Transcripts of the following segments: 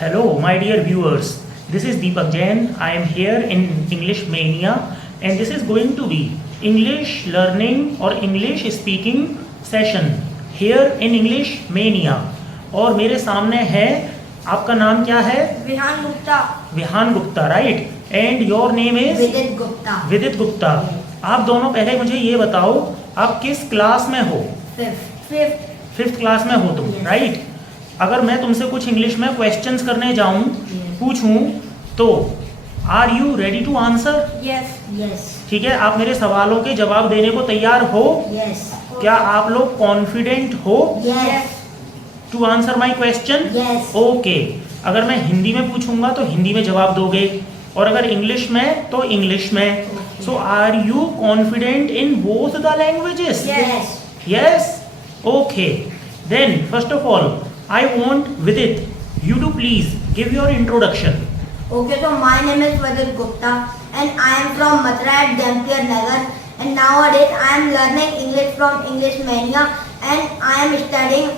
Hello, my dear viewers. This is Deepak Jain. I am here in English Mania, and this is going to be English learning or English speaking session here in English Mania. और मेरे सामने है, आपका नाम क्या है? Vihan Gupta. Vihan Gupta, right? And your name is? Vidit Gupta. विदित गुप्ता. आप दोनों पहले मुझे ये बताओ, आप किस क्लास में हो? फिफ्थ क्लास में हो तुम, राइट? अगर मैं तुमसे कुछ इंग्लिश में क्वेश्चंस करने जाऊं, पूछूं, तो are you ready to answer? Yes. ठीक है, आप मेरे सवालों के जवाब देने को तैयार हो? यस. क्या आप लोग कॉन्फिडेंट हो yes. To answer my question? Yes. Okay. अगर मैं हिंदी में पूछूंगा तो हिंदी में जवाब दोगे, और अगर इंग्लिश में तो इंग्लिश में. So are you confident in both the languages? Yes. Yes? Okay. Then, first of all, I want Vidit, you to please give your introduction. Okay, so my name is Vidit Gupta and I am from Mathura at Jampier Nagar, and nowadays I am learning English from English Mania and I am studying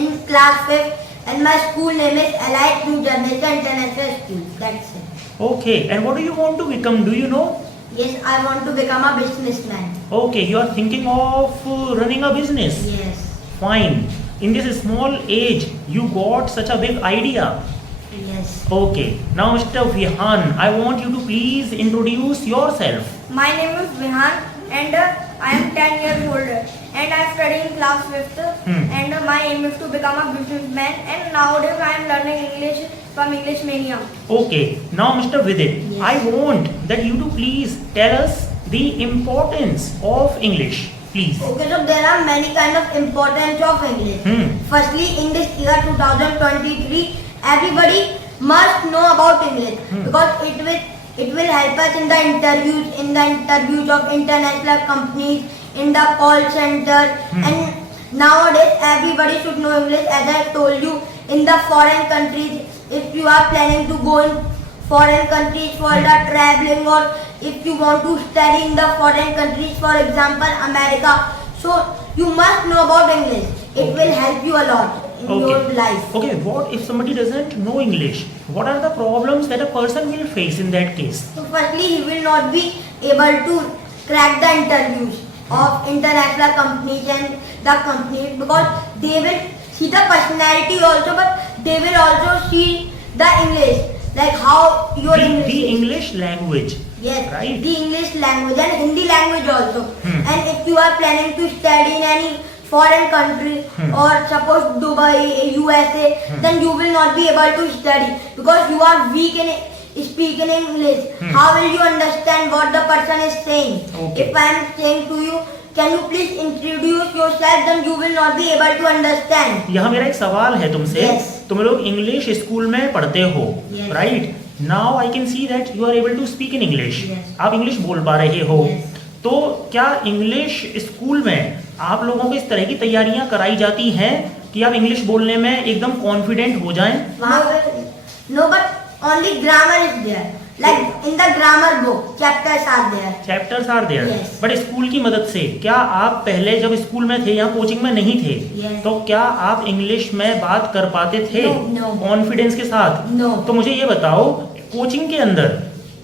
in class 5th and my school name is Allied New Generation International School. That's it. Okay. And what do you want to become? Do you know? Yes, I want to become a businessman. Okay. You are thinking of running a business. Yes. Fine. In this small age, you got such a big idea. Yes. Okay. Now, Mr. Vihan, I want you to please introduce yourself. My name is Vihan and I am 10 years old and I study in class 5th and my aim is to become a businessman, and nowadays I am learning English from English Mania. Okay. Now, Mr. Vidit, Yes. I want that you to please tell us the importance of English. Please. Okay, so there are many kind of importance of English. Firstly, in this year 2023, everybody must know about English because it will help us in the interviews of international companies, in the call center, and nowadays everybody should know English. As I told you, in the foreign countries, if you are planning to go in foreign countries for the traveling, or if you want to study in the foreign countries, for example America, so you must know about English. It will help you a lot in your life. Okay, what if somebody doesn't know English? What are the problems that a person will face in that case? So firstly, he will not be able to crack the interviews of international companies and the companies, because they will see the personality also, but they will also see the English, like how your English The is. English language. Yes, Right. the English language and Hindi language also. And if you are planning to study in any foreign country or suppose Dubai, USA, then you will not be able to study because you are weak in speaking English. How will you understand what the person is saying? Okay. If I am saying to you, can you please introduce yourself, then you will not be able to understand. यहाँ मेरा एक सवाल है तुमसे. Yes. तुम लोग English school में पढ़ते हो, Yes. Right? Now I can see that you are able to speak in English. Yes. आप इंग्लिश बोल पा रहे हो. Yes. तो क्या इंग्लिश स्कूल में आप लोगों को इस तरह की तैयारियां कराई जाती हैं कि आप इंग्लिश बोलने में एकदम कॉन्फिडेंट हो जाएं? No, but only grammar is there. Like in the grammar book, chapters are there. Chapters are there. Yes. But school की मदद से क्या आप पहले जब स्कूल में थे या कोचिंग में नहीं थे, Yes. तो क्या आप इंग्लिश में बात कर पाते थे No. कॉन्फिडेंस के साथ? No. तो मुझे ये बताओ, कोचिंग के अंदर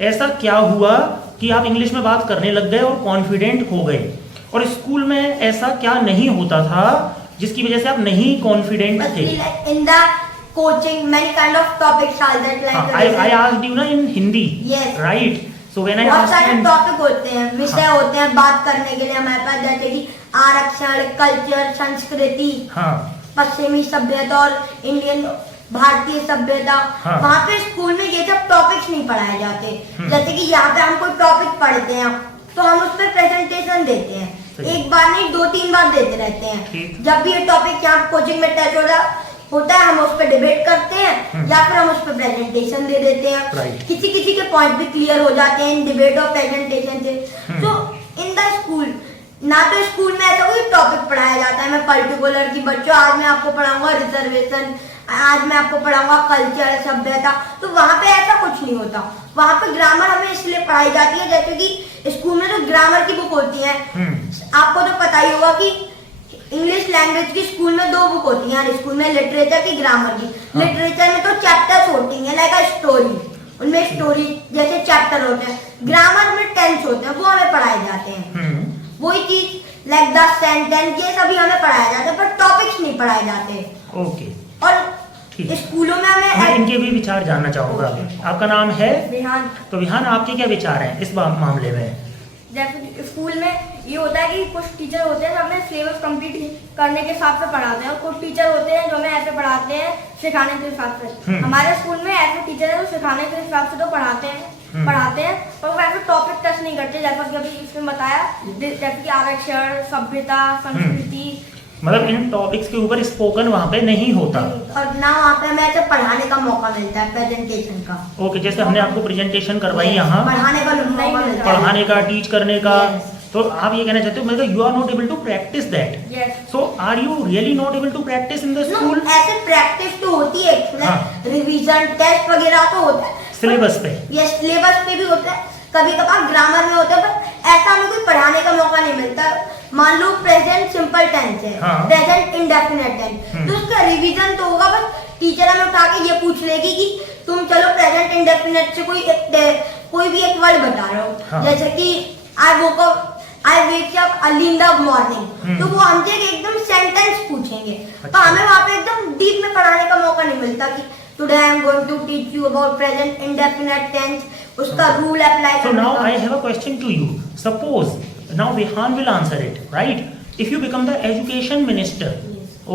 ऐसा क्या हुआ कि आप इंग्लिश में बात करने लग गए और कॉन्फिडेंट हो गए, और स्कूल में ऐसा क्या नहीं होता था जिसकी वजह से आप नहीं कॉन्फिडेंट थे? Firstly, like in the coaching, many kind of topics are there. Like I asked you ना in Hindi. Yes. Right. So when I बहुत asked सारे you in- टॉपिक होते हैं, विषय होते हैं बात करने के लिए हमारे पास, जैसे कि आरक्षण, कल्चर, संस्कृति, हाँ. पश्चिमी सभ्यता और इंडियन भारतीय सभ्यता. हाँ. वहाँ पे स्कूल में ये सब टॉपिक्स नहीं पढ़ाए जाते. जैसे कि यहाँ पे हम कोई टॉपिक पढ़ते हैं तो हम उस पर प्रेजेंटेशन देते हैं. सही. एक बार नहीं, 2-3 बार देते रहते हैं. ठीक. जब भी ये टॉपिक यहाँ कोचिंग में टच होता है, हम उस पर डिबेट करते हैं या फिर हम उस पर प्रेजेंटेशन दे देते हैं. Right. किसी किसी के पॉइंट भी क्लियर हो जाते हैं इन डिबेट और प्रेजेंटेशन से. तो इन द स्कूल, ना तो स्कूल में ऐसा कोई टॉपिक पढ़ाया जाता है मैं पर्टिकुलर की बच्चों आज मैं आपको पढ़ाऊंगा रिजर्वेशन, आज मैं आपको पढ़ाऊंगा कल्चर, सभ्यता. तो वहाँ पे ऐसा कुछ नहीं होता. वहाँ पे ग्रामर हमें इसलिए पढ़ाई जाती है, जैसे कि स्कूल में तो ग्रामर की बुक होती है. आपको तो पता ही होगा कि इंग्लिश लैंग्वेज की स्कूल में 2 बुक होती हैं स्कूल में, लिटरेचर की, ग्रामर की. लिटरेचर में तो चैप्टर्स है, लाइक अ स्टोरी। उनमें स्टोरी जैसे चैप्टर होते हैं, ग्रामर में टेंस होते हैं, वो हमें पढ़ाए जाते हैं। वही चीज लाइक द सेंटेंस, ये सभी हमें पढ़ाया जाता है, पर टॉपिक्स नहीं पढ़ाए जाते। ओके, और स्कूलों में मैं इनके भी विचार जानना चाहूंगा। आपका नाम है विहान। तो विहान, आपके क्या विचार हैं इस मामले में? जैसे स्कूल में ये होता है कि कुछ टीचर होते हैं जो हमें सिलेबस कंप्लीट करने के हिसाब से पढ़ाते हैं, और कुछ टीचर होते हैं जो हमें ऐसे पढ़ाते हैं सिखाने के हिसाब से। हमारे स्कूल में ऐसे टीचर हैं जो सिखाने के हिसाब से तो पढ़ाते हैं, पर वो ऐसे टॉपिक टच नहीं करते, जैसा कि अभी इसमें बताया, जैसे कि आरक्षण, सभ्यता, संस्कृति। मतलब इन टॉपिक्स के ऊपर स्पोकन वहाँ पे नहीं होता, और ना वहाँ पे हमें ऐसे पढ़ाने का मौका मिलता है, प्रेजेंटेशन का। ओके, जैसे हमने आपको प्रेजेंटेशन करवाई यहाँ, पढ़ाने का मौका मिलता है, पढ़ाने का, टीच करने का। तो आप ये कहना चाहते हो मतलब you are not able to practice that. So are you really not able to practice in the school? ऐसे प्रैक्टिस तो होती है, रिवीजन टेस्ट वगैरह तो होता है सिलेबस पे। ये सिलेबस पे भी होता है, कभी कभार ग्रामर में होता है, पर ऐसा हमें कोई पढ़ाने का मौका नहीं मिलता। मान लो प्रेजेंट सिंपल टेंस है, प्रेजेंट इंडेफिनिट टेंस, तो उसका रिवीजन तो होगा, बस टीचर हमें उठा के ये पूछ लेगी कि तुम चलो प्रेजेंट इंडेफिनिट से कोई भी एक वर्ड बता रहे हो, जैसे कि I wake up early in the morning, तो वो हमसे एकदम सेंटेंस पूछेंगे। तो हमें वहाँ पे एकदम डीप में पढ़ाने का मौका नहीं मिलता कि today I am going to teach you about present indefinite tense, उसका rule apply. So now I have a question to you. Suppose now Vihan will answer it, right? If you become the education minister,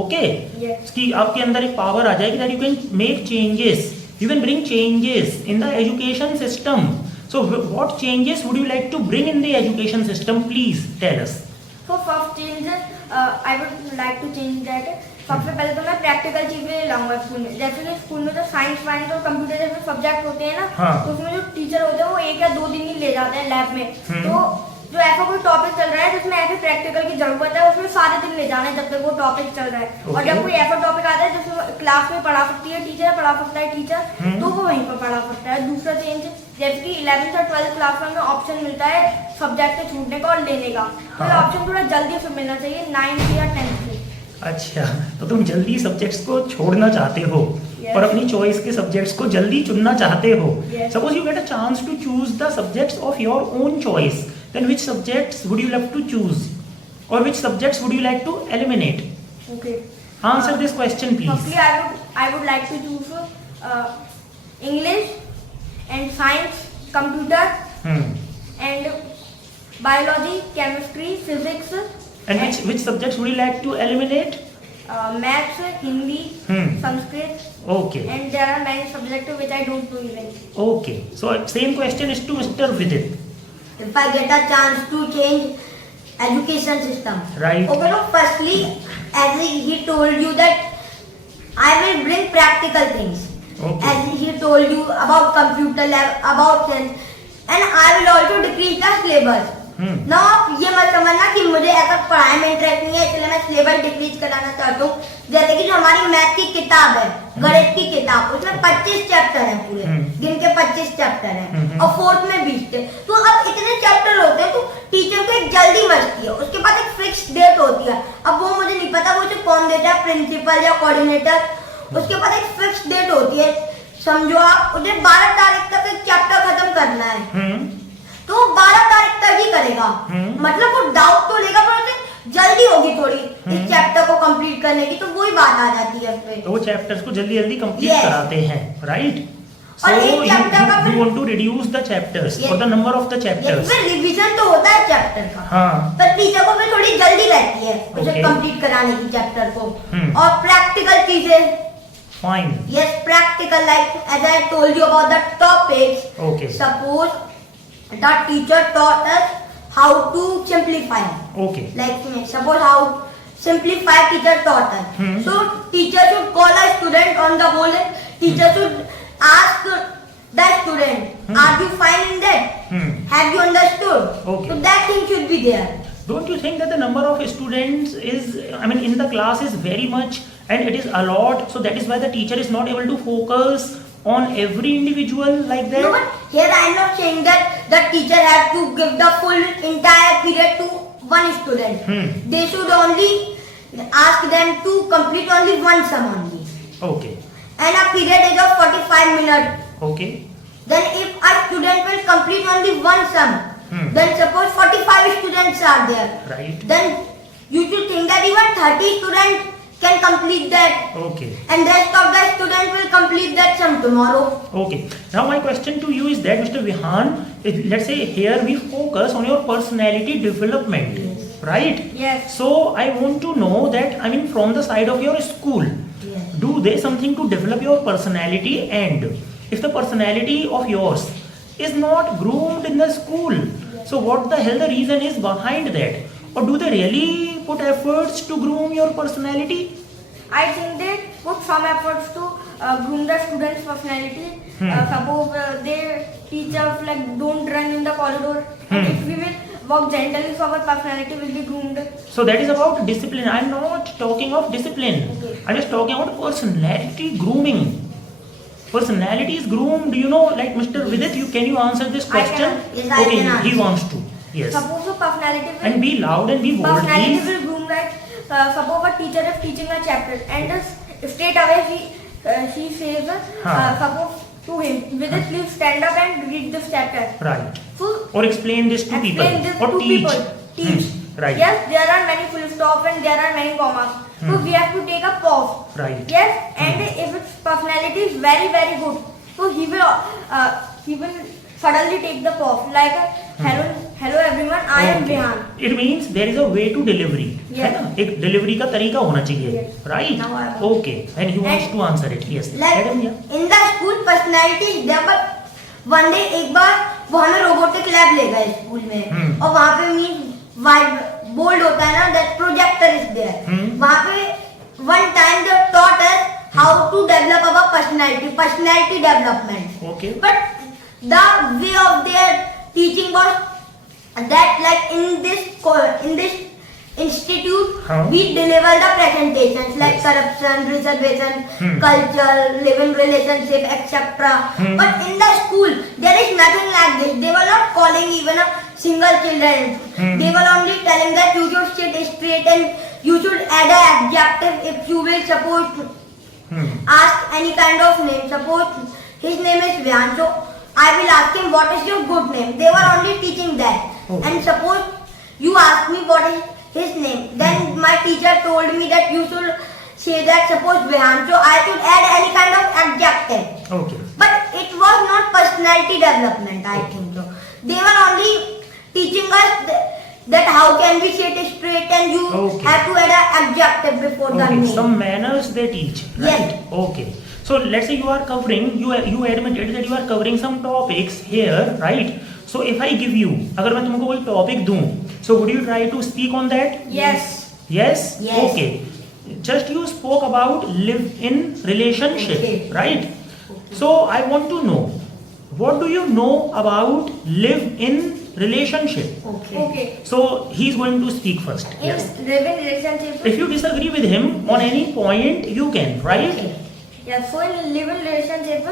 okay? Yes. कि आपके अंदर एक power आ जाएगी that you can make changes, you can bring changes in the education system. So what changes would you like to bring in the education system? Please tell us. So first changes I would like to change that. सबसे पहले तो मैं practical चीजें लाऊंगा school में, जैसे कि school में तो साइंस वाइंस और कंप्यूटर जैसे सब्जेक्ट होते हैं ना, तो उसमें जो टीचर होते हैं वो 1 या 2 दिन ही ले जाते हैं लैब में। तो जो ऐसा कोई टॉपिक चल रहा है जिसमें ऐसे प्रैक्टिकल की जरूरत है, उसमें सारे दिन ले जाना है जब तक वो टॉपिक चल रहा है। और जब कोई ऐसा टॉपिक आता है जिसमें क्लास में पढ़ा सकती है टीचर, पढ़ा सकता है टीचर, तो वो वहीं पर पढ़ा सकता है। दूसरा चेंज जैसे कि 11th और 12th क्लास में ऑप्शन मिलता है सब्जेक्ट से छूटने का और लेने का, तो ऑप्शन थोड़ा जल्दी से मिलना चाहिए 9th या 10th से। अच्छा, तो तुम जल्दी सब्जेक्ट्स को छोड़ना चाहते हो और अपनी चॉइस के सब्जेक्ट्स को जल्दी चुनना चाहते हो। Suppose you get a chance to choose the subjects of your own choice, then which subjects would you like to choose और which subjects would you like to eliminate? Okay. Answer this question please. Firstly, I would like to choose English and science, computer and biology, chemistry, physics. And which subjects would you like to eliminate? Maths, Hindi, Sanskrit. Okay. And there are many subjects which I don't know even. Okay. So same question is to Mr. Vidit. If I get a chance to change education system, Right. Okay, so firstly, as he told you that I will bring practical things. Okay. As he told you about computer lab, about science, and I will also decrease the syllabus. ना आप ये मत समझना कि मुझे ऐसा पढ़ाई में इंटरेस्ट नहीं है इसलिए मैं सिलेबस डिक्रीज कराना चाहता हूँ। जैसे कि जो हमारी मैथ की किताब है, गणित की किताब, उसमें 25 चैप्टर हैं पूरे, जिन के 25 चैप्टर हैं और 4th में 20 थे। तो अब इतने चैप्टर होते हैं तो टीचर को एक जल्दी मचती है, उसके बाद एक फिक्स डेट होती है। अब वो मुझे नहीं पता वो उसे कौन देता है, प्रिंसिपल या कोऑर्डिनेटर। उसके बाद एक फिक्स डेट होती है, समझो आप उसे 12 तारीख तक एक चैप्टर खत्म करना है, तो 12 तारीख तक ही करेगा। मतलब वो डाउट तो लेगा पर उसे जल्दी होगी थोड़ी इस चैप्टर को कंप्लीट करने की, तो वही बात आ जाती है उसमें। तो वो चैप्टर्स को जल्दी जल्दी कंप्लीट कराते हैं, राइट? So और एक you want to reduce the chapters or the number of the chapters. फिर रिवीजन तो होता है चैप्टर का, हाँ। पर टीचर को भी थोड़ी जल्दी रहती है उसे कंप्लीट कराने की चैप्टर को। और प्रैक्टिकल चीजें, Fine. Yes, practical, like as I told you about the topics. Okay. Suppose the teacher taught us how to simplify. Okay. Like suppose how simplify teacher taught us. So teacher should call a student on the whole. Teacher should ask the student, "Are you fine in that? Have you understood?" Okay. So that thing should be there. Don't you think that the number of students is, I mean, in the class is very much and it is a lot, so that is why the teacher is not able to focus on every individual like that? No, but here I am not saying that the teacher has to give the full entire period to one student. They should only ask them to complete only one sum only. Okay. And a period is of 45 minutes. Okay. Then if a student will complete only one sum, then suppose 45 students are there. Right. Then you should think that even 30 students can complete that. Okay. And rest of the students will complete that sum tomorrow. Okay. Now my question to you is that, Mr. Vihan, let's say here we focus on your personality development, right? Yes. So I want to know that, I mean, from the side of your school, Yes. do they something to develop your personality? And if the personality of yours is not groomed in the school, so what the hell the reason is behind that? Or do they really put efforts to groom your personality? I think they put some efforts to groom the students' personality. Suppose they teach us like don't run in the corridor. And if we will work gently, so our personality will be groomed. So that is about discipline. I am not talking of discipline. Okay. I am just talking about personality grooming. Personality is groomed, you know, like Mr. Vidit, can you answer this I question? can. Yes, I Okay, can answer. he wants to. Yes. Suppose the personality will And be loud and be bold, personality please. will groom like suppose a teacher is teaching a chapter and straight away she says suppose to him with it please stand up and read this chapter. Right. So Or explain this to people. explain this Or to teach. people. Teach. Right. Yes, there are many full stops and there are many commas. So we have to take a pause. Right. Yes, and if its personality is very very good, so he will suddenly take the pause like hello everyone, I am Okay. Vihan. It means there is a way to delivery. Yes. है ना? एक delivery का तरीका होना चाहिए. Yes. Right? Now I- Okay. And he wants And- to answer it. Yes. Like Adam, yeah. in the school personality is there, but one day एक बार वो हमें रोबोटिक लैब ले गए स्कूल में और वहाँ पे मीन वाइट बोर्ड होता है ना, दैट प्रोजेक्टर इज देयर. वहाँ पे one time they taught us how to develop our personality development. Okay. But the way of their teaching was that like in this institute we deliver the presentations like Yes. corruption, reservation, culture, living relationship, etc. But in the school there is nothing like this. They were not calling even a single children. They were only telling that you should sit straight and you should add an adjective if you will suppose ask any kind of name. Suppose his name is Vyan, so I will ask him what is your good name. They were only teaching that. Okay. And suppose you ask me what is his name, then my teacher told me that you should say that suppose Vyan, so I should add any kind of adjective. Okay. But it was not personality development, I think so. They were only teaching us that how can we sit straight and you Okay. have to add an adjective before the Okay. name. Some manners they teach. Right? Yes. Okay. So let's say you are covering, you admitted that you are covering some topics here, right? So if I give you, अगर मैं तुमको कोई topic दूँ, so would you try to speak on that? Yes. Yes? Yes. Okay. Just you spoke about live-in relationship, Okay. right? So I want to know, what do you know about live-in relationship? Okay. So he's going to speak first. In living relationship. If you disagree with him on any point, you can, right? Okay. Yeah, so in living relationship,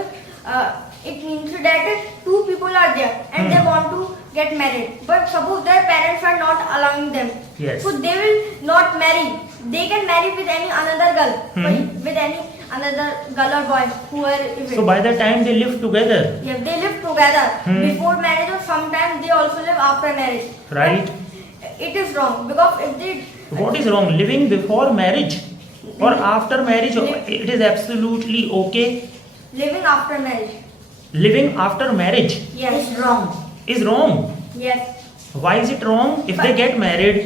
it means that two people are there and they want to get married. But suppose their parents are not allowing them. Yes. So they will not marry. They can marry with any another girl, with any another girl or boy, whoever. So by the time they live together, Yeah, they live together before marriage or sometimes they also live after marriage. right? But it is wrong because if they What is wrong? Living before marriage or after marriage, it is absolutely okay. living after marriage. Living after marriage Yes. It's wrong. is wrong. Yes. Why is it wrong? If they get married,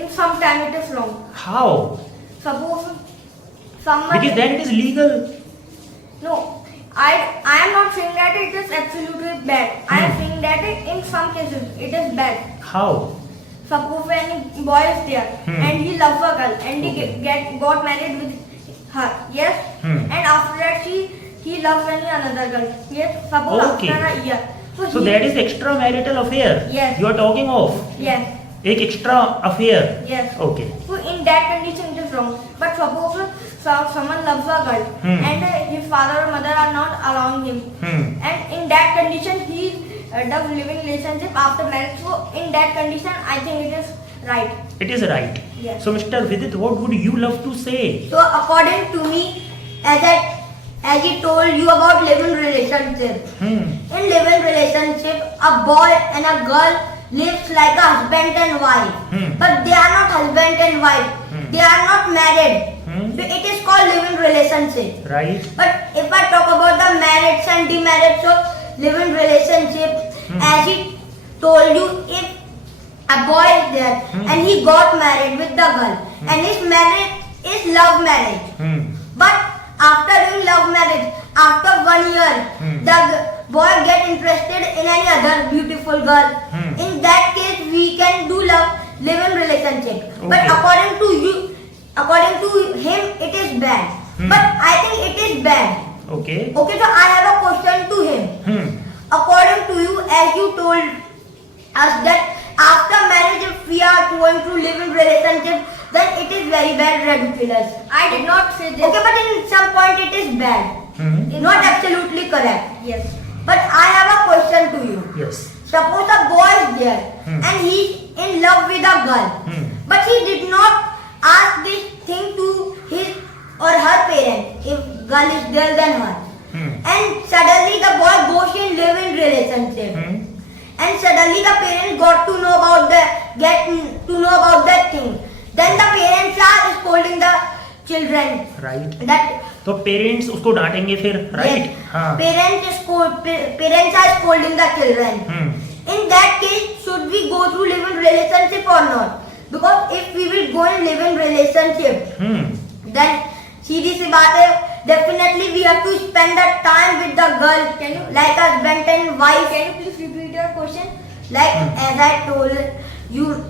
In some time it is wrong. how? Suppose someone. Because then it is legal. No, I am not saying that it is absolutely bad. I am saying that in some cases it is bad. How? Suppose when a boy is there and he loves a girl and he got married with her. Yes. And after that he loves any another girl. Yes. Suppose Okay. after a year. So that is extramarital affair. Yes. You are talking of Yes. एक extra affair. Yes. Okay. So in that condition it is wrong. But suppose someone loves a girl and his father or mother are not allowing him. And in that condition he does living relationship after marriage. So in that condition I think it is right. It is right. Yes. So Mr. Vidit, what would you love to say? So according to me, as he told you about live-in relationship. In live-in relationship, a boy and a girl lives like a husband and wife. But they are not husband and wife. They are not married. So it is called live-in relationship. Right. But if I talk about the merits and demerits of live-in relationship, as he told you, if a boy is there and he got married with the girl, and his marriage is love marriage. But after doing love marriage, after 1 year, the boy get interested in any other beautiful girl. In that case, we can do live-in relationship. Okay. But according to him, it is bad. But I think it is bad. Okay. Okay, so I have a question to him. According to you, as you told us that after marriage, if we are going to live in relationship, then it is very bad, ridiculous. I did not say this. Okay, but in some point it is bad. Not absolutely correct. Yes. But I have a question to you. Yes. Suppose a boy is there and he in love with a girl, but he did not ask this thing to his or her parent. If girl is there, then her. And suddenly the boy goes in live-in relationship. And suddenly the parents got to know about that thing. Then the parents are scolding the children. Right. That तो parents उसको डांटेंगे फिर, right? yes, हाँ. parents are scolding the children. In that case, should we go through live-in relationship or not? Because if we will go in live-in relationship, then सीधी सी बात है, definitely we have to spend the time with the girl, like husband and wife. Can you please repeat your question? Like as I told you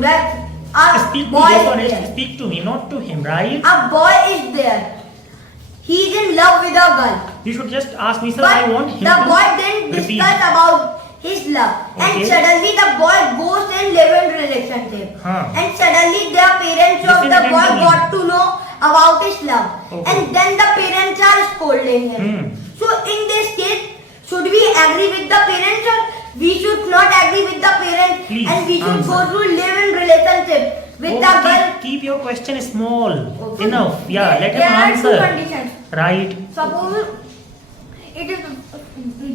that a Speak to boy this is one. there. Speak to me, not to him, right? A boy is there. He is in love with a girl. You should just ask me, sir. But I want him the to boy didn't repeat. discuss about his love. Okay. And suddenly the boy goes in live-in relationship. And suddenly the parents of Listen the boy attentively. got to know about his love. Okay. And then the parents are scolding him. So in this case, should we agree with the parents or we should not agree with the parents? Please And we should answer. go through live-in relationship with the girl. Keep your question small. Okay. Enough. Yeah, let him There are two answer. conditions. Right. Suppose it is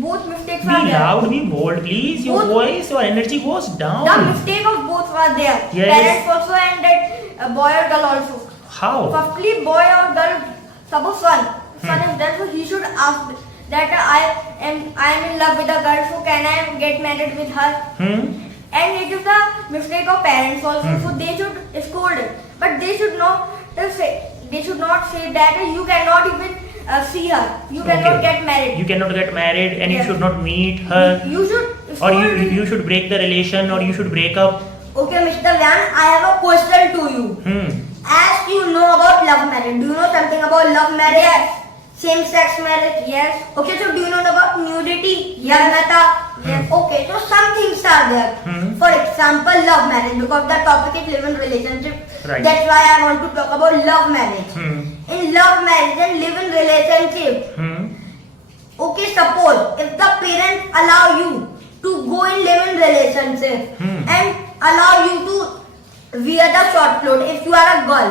both mistakes Be are there. loud, be bold, please. Your Both- voice, your energy goes The down. mistake of both were there. Yes. Parents also and that boy or girl also. How? Firstly, boy or girl, suppose son is there, so he should ask that I am in love with a girl, so can I get married with her? And it is the mistake of parents also, so they should scold it. But they should not say that you cannot even see her, you cannot Okay. get married. You cannot get married and you Yes. should not meet her. You should Or scold you should break the relation or you should break up. Okay, Mr. Vyan, I have a question to you. As you know about love marriage, do you know something about love marriage? Yes. Same-sex marriage? Yes. Okay, so do you know about nudity? Yes. Yamata? Yes. Okay, so some things are there. For example, love marriage, because the topic is live-in relationship. Right. That's why I want to talk about love marriage. In love marriage and live-in relationship, okay, suppose if the parents allow you to go in live-in relationship and allow you to wear the short clothes if you are a girl.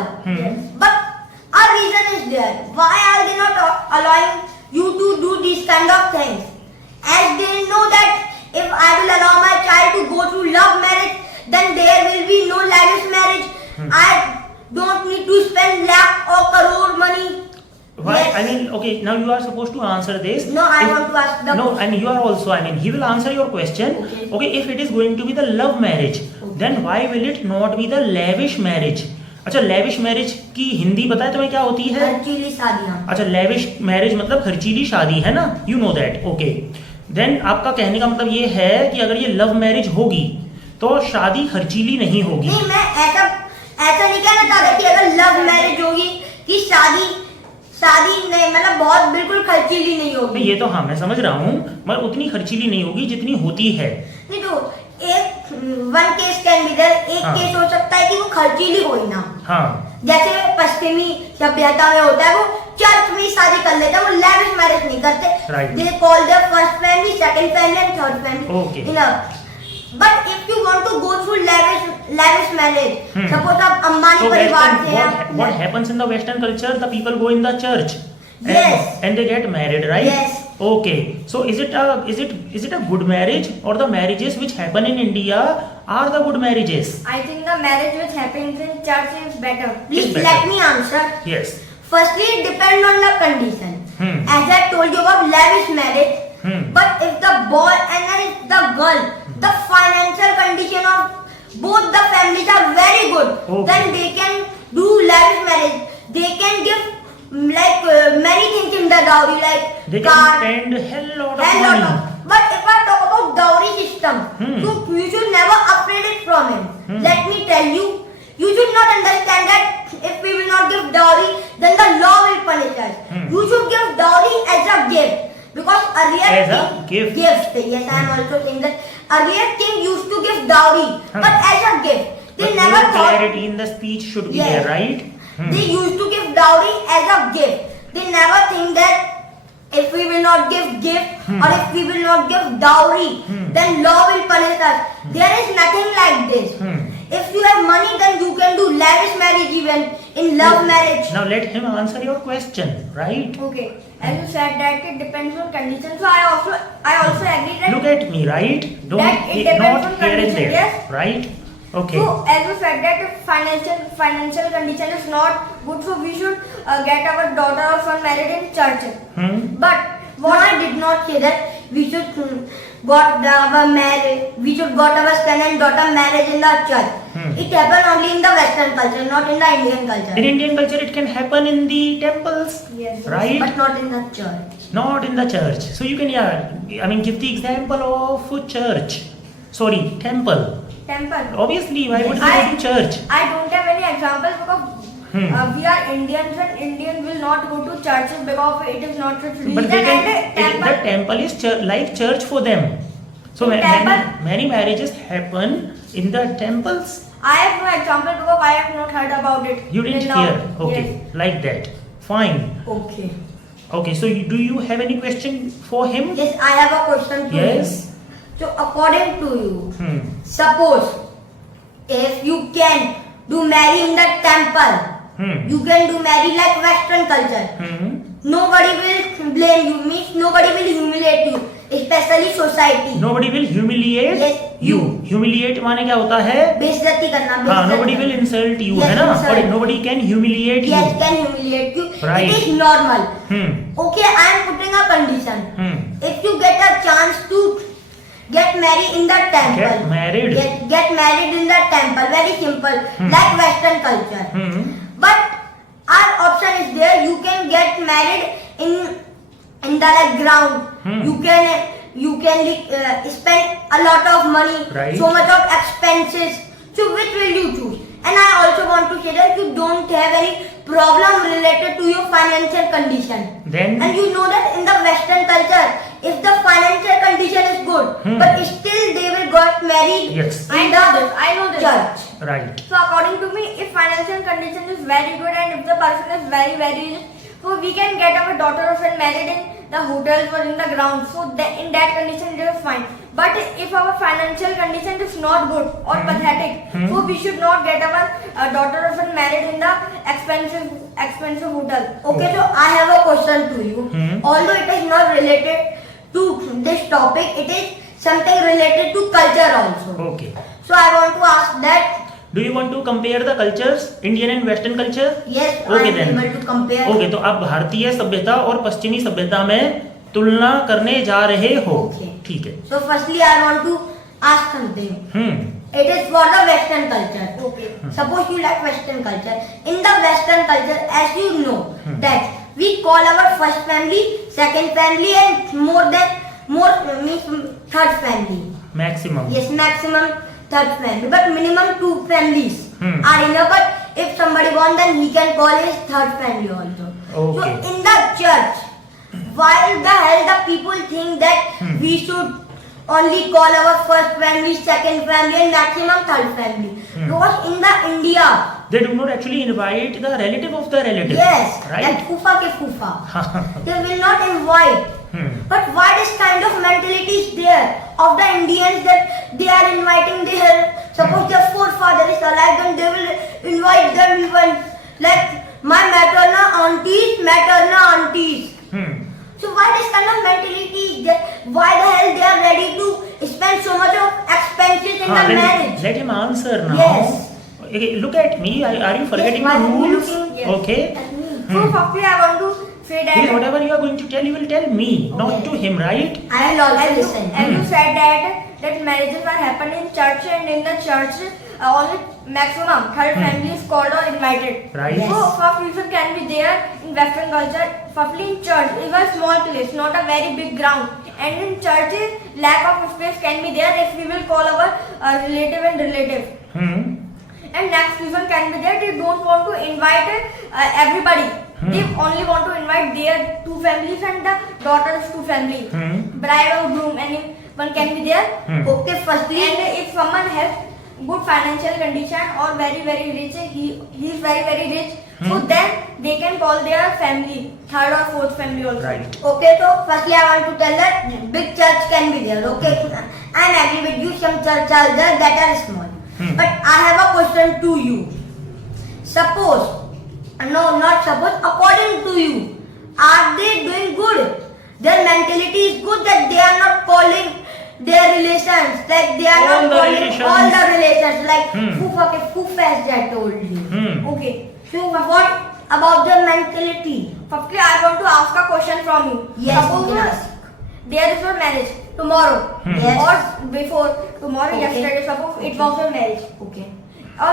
But a reason is there. Why are they not allowing you to do these kind of things? As they know that if I will allow my child to go through love marriage, then there will be no lavish marriage. I don't need to spend lakh or crore money. Why? Yes. I mean, okay, now you are supposed to answer this. No, I want to ask the No, question. and you are also, I mean, he will answer your question. Okay, if it is going to be the love marriage, then why will it not be the lavish marriage? अच्छा, lavish marriage की हिंदी बताए तुम्हें क्या होती है? खर्चीली शादियाँ. अच्छा, lavish marriage मतलब खर्चीली शादी है ना? You know that, okay. Then आपका कहने का मतलब ये है कि अगर ये love marriage होगी, तो शादी खर्चीली नहीं होगी. नहीं, मैं ऐसा नहीं कहना चाहता कि अगर लव मैरिज होगी कि शादी नहीं, मतलब बहुत बिल्कुल खर्चीली नहीं होगी. ये तो हाँ मैं समझ रहा हूँ, मगर उतनी खर्चीली नहीं होगी जितनी होती है. नहीं तो एक one case can be there, एक हाँ. केस हो सकता है कि वो खर्चीली हो ही ना. हाँ. जैसे पश्चिमी सभ्यता में होता है, वो चर्च में शादी कर लेते हैं, वो लैविश मैरिज नहीं करते. Right. They call their first family, second family and third family. Okay. But if you want to go through lavish marriage, suppose आप अंबानी So परिवार से what happens in the Western culture? The people go in the church. Yes. And they get married, right? Yes. Okay. So is it a good marriage, or the marriages which happen in India are the good marriages? I think the marriage which happens in church is better. Please better. let me answer. Yes. Firstly, it depends on the condition. As I told you about lavish marriage. But if the boy and if the girl, the financial condition of both the families are very good, then they can do lavish marriage. They can give many things in the dowry, like They car, can spend a hell lot of money. But if I talk about dowry system, so you should never upgrade it from him. Let me tell you, you should not understand that if we will not give dowry, then the law will punish us. You should give dowry as a gift. Because earlier As a gift. Yes, I am also saying that earlier king used to give dowry, but as a gift. They But never more thought. clarity in the speech should be Yes. there, right? They used to give dowry as a gift. They never think that if we will not give gift or if we will not give dowry, then law will punish us. There is nothing like this. If you have money, then you can do lavish marriage even in love marriage. Now let him answer your question, right? Okay. As you said that it depends on conditions. So I also agree that Look at me, right? Don't That it depends on not here and condition, there, yes. right? Okay. So as you said that financial condition is not good, so we should get our daughter or son married in church. But No, I did not say that we should got our marriage. We should got our son and daughter marriage in the church. It happened only in the Western culture, not in the Indian culture. In Indian culture, it can happen in the temples, Yes. right? But not in the church. Not in the church. So you can, give the example of church. Sorry, temple. temple. Obviously, why would you go to church? I don't have any examples because we are Indians and Indians will not go to churches because it is not such religion. But they And can, the temple is like church for them. So In temple? many marriages happen in the temples. I have no example because I have not heard about it. You didn't till now. hear. Okay, Yes. like that. Fine. Okay. Okay, so do you have any question for him? Yes, I have a question to Yes. you. So according to you, suppose if you can do marry in the temple, you can do marry like Western culture. Nobody will blame you, means nobody will humiliate you, especially society. Nobody will humiliate Yes, you. Humiliate माने क्या होता है? बेइज्जती करना, हाँ, बेइज्जती nobody will करना. insult you, Yes, है ना? insult. Or nobody can humiliate you. Yes, can humiliate you. Right. It is normal. Okay, I am putting a condition. If you get a chance to get married in the temple. Get married. Get married in the temple. Very simple, like Western culture. But our option is there. You can get married in the ground. You can spend a lot of money. Right. So much of expenses. So which will you choose? And I also want to say that you don't have any problem related to your financial condition. Then And you know that in the Western culture, if the financial condition is good, but still they will get married Yes. in I know the this. church. right. So according to me, if financial condition is very good and if the person is very rich, so we can get our daughter or son married in the hotels or in the ground. So in that condition it is fine. But if our financial condition is not good or pathetic, so we should not get our daughter or son married in the expensive hotel. Okay, so I have a question to you. Although it is not related to this topic, it is something related to culture also. Okay. So I want to ask that. Do you want to compare the cultures, Indian and Western culture? Yes, Okay I then. am able to compare. Okay, तो आप भारतीय सभ्यता और पश्चिमी सभ्यता में तुलना करने जा रहे हो. Okay. ठीक है. So firstly, I want to ask something. It is for the Western culture. Okay. Suppose you like Western culture. In the Western culture, as you know, that we call our first family, second family, and more means third family. Maximum. Yes, maximum third family, but minimum 2 families are enough. But if somebody wants, then he can call his third family also. Okay. So in the church, why the hell the people think that we should only call our first family, second family, and maximum third family? Because in the India, They do not actually invite the relative of the relative. yes, Right? like fufa ke fufa, they will not invite. But why this kind of mentality is there of the Indians that they are inviting their, suppose their forefather is alive, then they will invite them even, like my maternal aunties. So why this kind of mentality? Why the hell they are ready to spend so much of expenses in the marriage? Let him answer now. Yes. Okay, look at me. Are you forgetting Yes, the why are you rules? looking- Yes. Okay. At me. So firstly, I want to say Because that whatever you are going to tell, you will tell me, not Okay. to him, right? I will also listen. as you said that marriages are happening in church, and in the church only maximum third family is called or invited. Right. So first reason can be there in Western culture. Firstly, in church is a small place, not a very big ground, and in churches lack of space can be there if we will call our relative and relative. And next reason can be that they don't want to invite everybody. They only want to invite their two families and the daughter's two family. Bride or groom, anyone can be there. Okay, firstly, And if someone has good financial condition or very rich, he is very rich, so then they can call their family, third or fourth family also. Right. okay, so firstly I want to tell that big church can be there. Okay, I agree with you. Some church are there that are small. But I have a question to you. Suppose, no, not suppose. According to you, are they doing good? Their mentality is good that they are not calling their relations, like they are All not the calling relations. all the relations, like Hmm. who fast I told you. Okay. So what about their mentality? Firstly, I want to ask a question from you. Yes, Suppose you can ask. there is a marriage tomorrow, Yes. or before tomorrow, Okay. yesterday. Suppose it was a marriage, Okay. or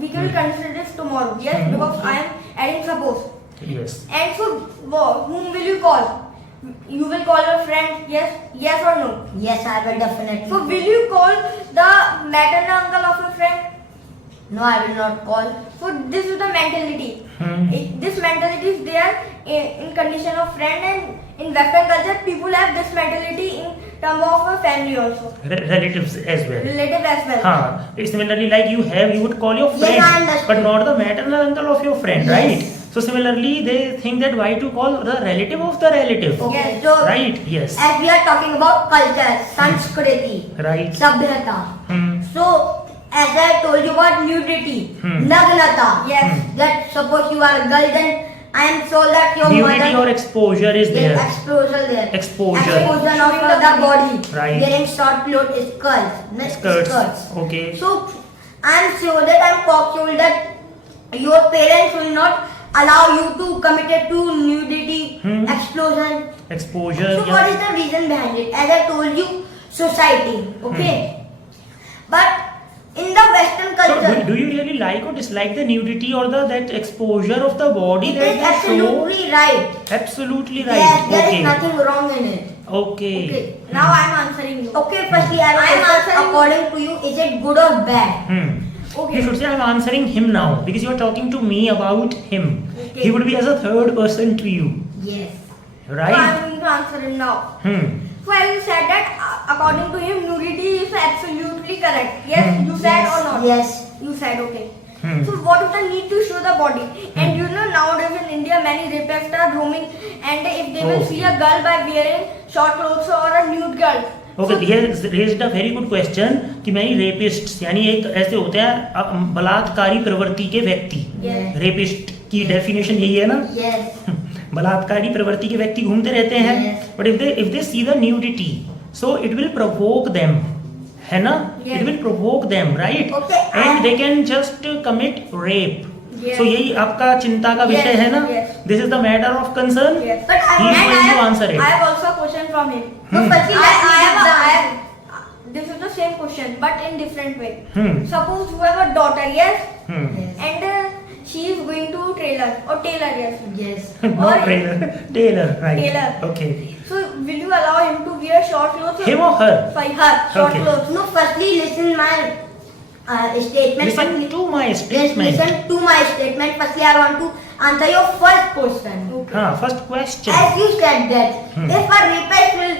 we can consider this tomorrow. Yes, because I am adding suppose. Yes. And so, whom will you call? You will call your friend, yes or no? Yes, I will definitely. So will you call the maternal uncle of your friend? No, I will not call. So this is the mentality. This mentality is there in condition of friend, and in Western culture people have this mentality in term of a family also. Relatives as well. Relative as well. It's similarly like you would call your Yes, friend, I understand. but not the maternal uncle of your friend, Yes. right? So similarly, they think that why to call the relative of the relative, Okay, Yes. so right? Yes, as we are talking about culture, Sanskriti, right. Sabhyata. Hmm. So as I told you about nudity, Nagnata. Yes. That suppose you are a girl, then I am sure that your Nudity mother. or exposure is There, there. exposure there. Exposure. Exposure of the body. Right. Wearing short clothes, skirts. Skirts. Okay. So I am sure that I am cocksure that your parents will not allow you to commit it to nudity, explosion. Exposure. So what is the reason behind it? As I told you, society. Okay. But in the Western So culture, do you really like or dislike the nudity or that exposure of the body it that is they show? absolutely right. Absolutely right. Yes, there is Okay. nothing wrong in it. Okay. Okay. Now I am answering you. Okay, firstly, I I am will answering- according to you, is it good or bad? Okay. You should say I'm answering him now because you are talking to me about him. Okay. He would be as a third person to you, Yes. So I right? am going to answer him now. So as you said that according to him nudity is absolutely correct. Yes, you said Yes, or not? yes. You said okay. So what is the need to show the body? And you know nowadays in India many rapists are roaming, and if they will see a girl by wearing short clothes or a nude girl. Okay, he has raised a very good question कि many rapists यानी एक ऐसे होते हैं बलात्कारी प्रवृत्ति के व्यक्ति. Yes. रेपिस्ट की डेफिनेशन यही है ना? Yes. बलात्कारी प्रवृत्ति के व्यक्ति घूमते रहते हैं. Yes. But if they see the nudity, so it will provoke them, है ना? Yes. It will provoke them, right? Okay, And they can just commit rape. Yes. So यही आपका चिंता का विषय Yes, है ना? yes. This is the matter of concern. Yes. But He is And going to answer it. I have also a question from him. So firstly, This is the same question but in different way. Suppose you have a daughter, yes, and she is going to tailor, yes. Yes. No Or- Taylor, right? Tailor. Okay. So will you allow him to wear short clothes? Him or her? Sorry, her short Okay. clothes. No, firstly, listen my statement. Listen to my Yes, statement. listen to my statement. Firstly, I want to answer your first question. Okay. First question. As you said that if a rapist will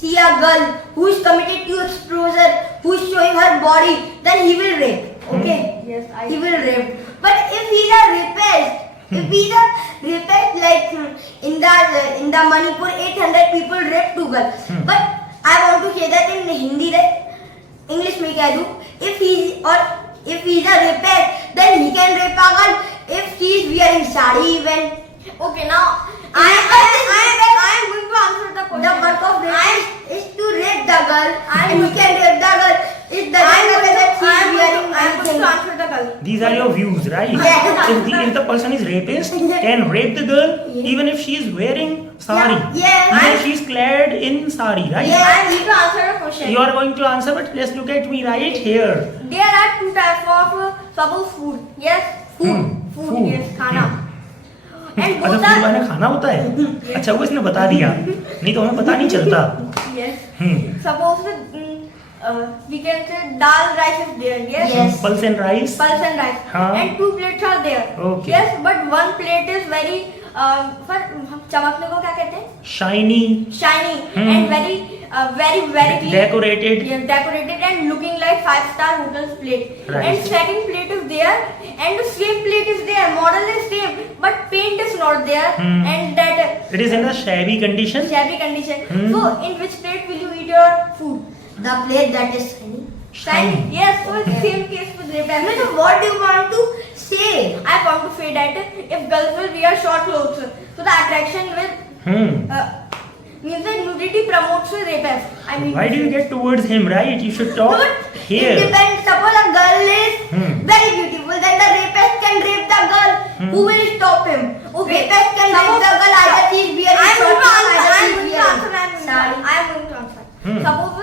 see a girl who is committed to exposure, who is showing her body, then he will rape. Okay? Yes, He will rape. But if he is a rapist, if he is a rapist like in the Manipur 800 people rape 2 girls. But I want to say that in Hindi, English में कह दूँ, if he is a rapist, then he can rape a girl if she is wearing sari even. Okay, now I am going to answer the question. The work of rape is to rape the girl, and he can rape the girl. It doesn't matter that she is wearing I am going to anything. answer the girl. These are your views, right? Yeah. If the person is rapist, can rape the girl even if she is wearing sari. Yeah. Even if she is clad in sari, right? Yeah. I am going to answer the question. You are going to answer, but let's look at me right here. There are two types of suppose food. Yes, food. Food. Yes, खाना. And अच्छा, both food माने are. खाना होता है? अच्छा, वो इसने बता दिया, नहीं तो हमें पता नहीं चलता. Yes. Hmm. Suppose we can say dal rice is there. Yes. Yes. Pulse and rice. Pulse and rice. हाँ. And two plates are there. Okay. Yes, but one plate is very पर हम चमकने को क्या कहते हैं? Shiny. Shiny Hmm. and very clean. Decorated. Yes, decorated and looking like 5-star hotel's plate. Right. And second plate is there, and the same plate is there. Model is same, but paint is not there, Hmm. and that It is in a shabby condition. shabby condition. Hmm. So, in which plate will you eat your food? The plate that is shiny. Shiny. Yes. So it's same case with rape. No, so what do you want to say? I want to say that if girls will wear short clothes, so the attraction will Hmm. means that nudity promotes rape. I mean. Why do you get towards him, right? You should talk It here. depends. Suppose a girl is Hmm. very beautiful, then the rapist can rape the girl. Hmm. Who will stop him? Okay. Rapist can rape the girl either she is wearing I am short going to clothes, answer. I either am she is going to wearing answer. sari. I am going to answer. Hmm. Suppose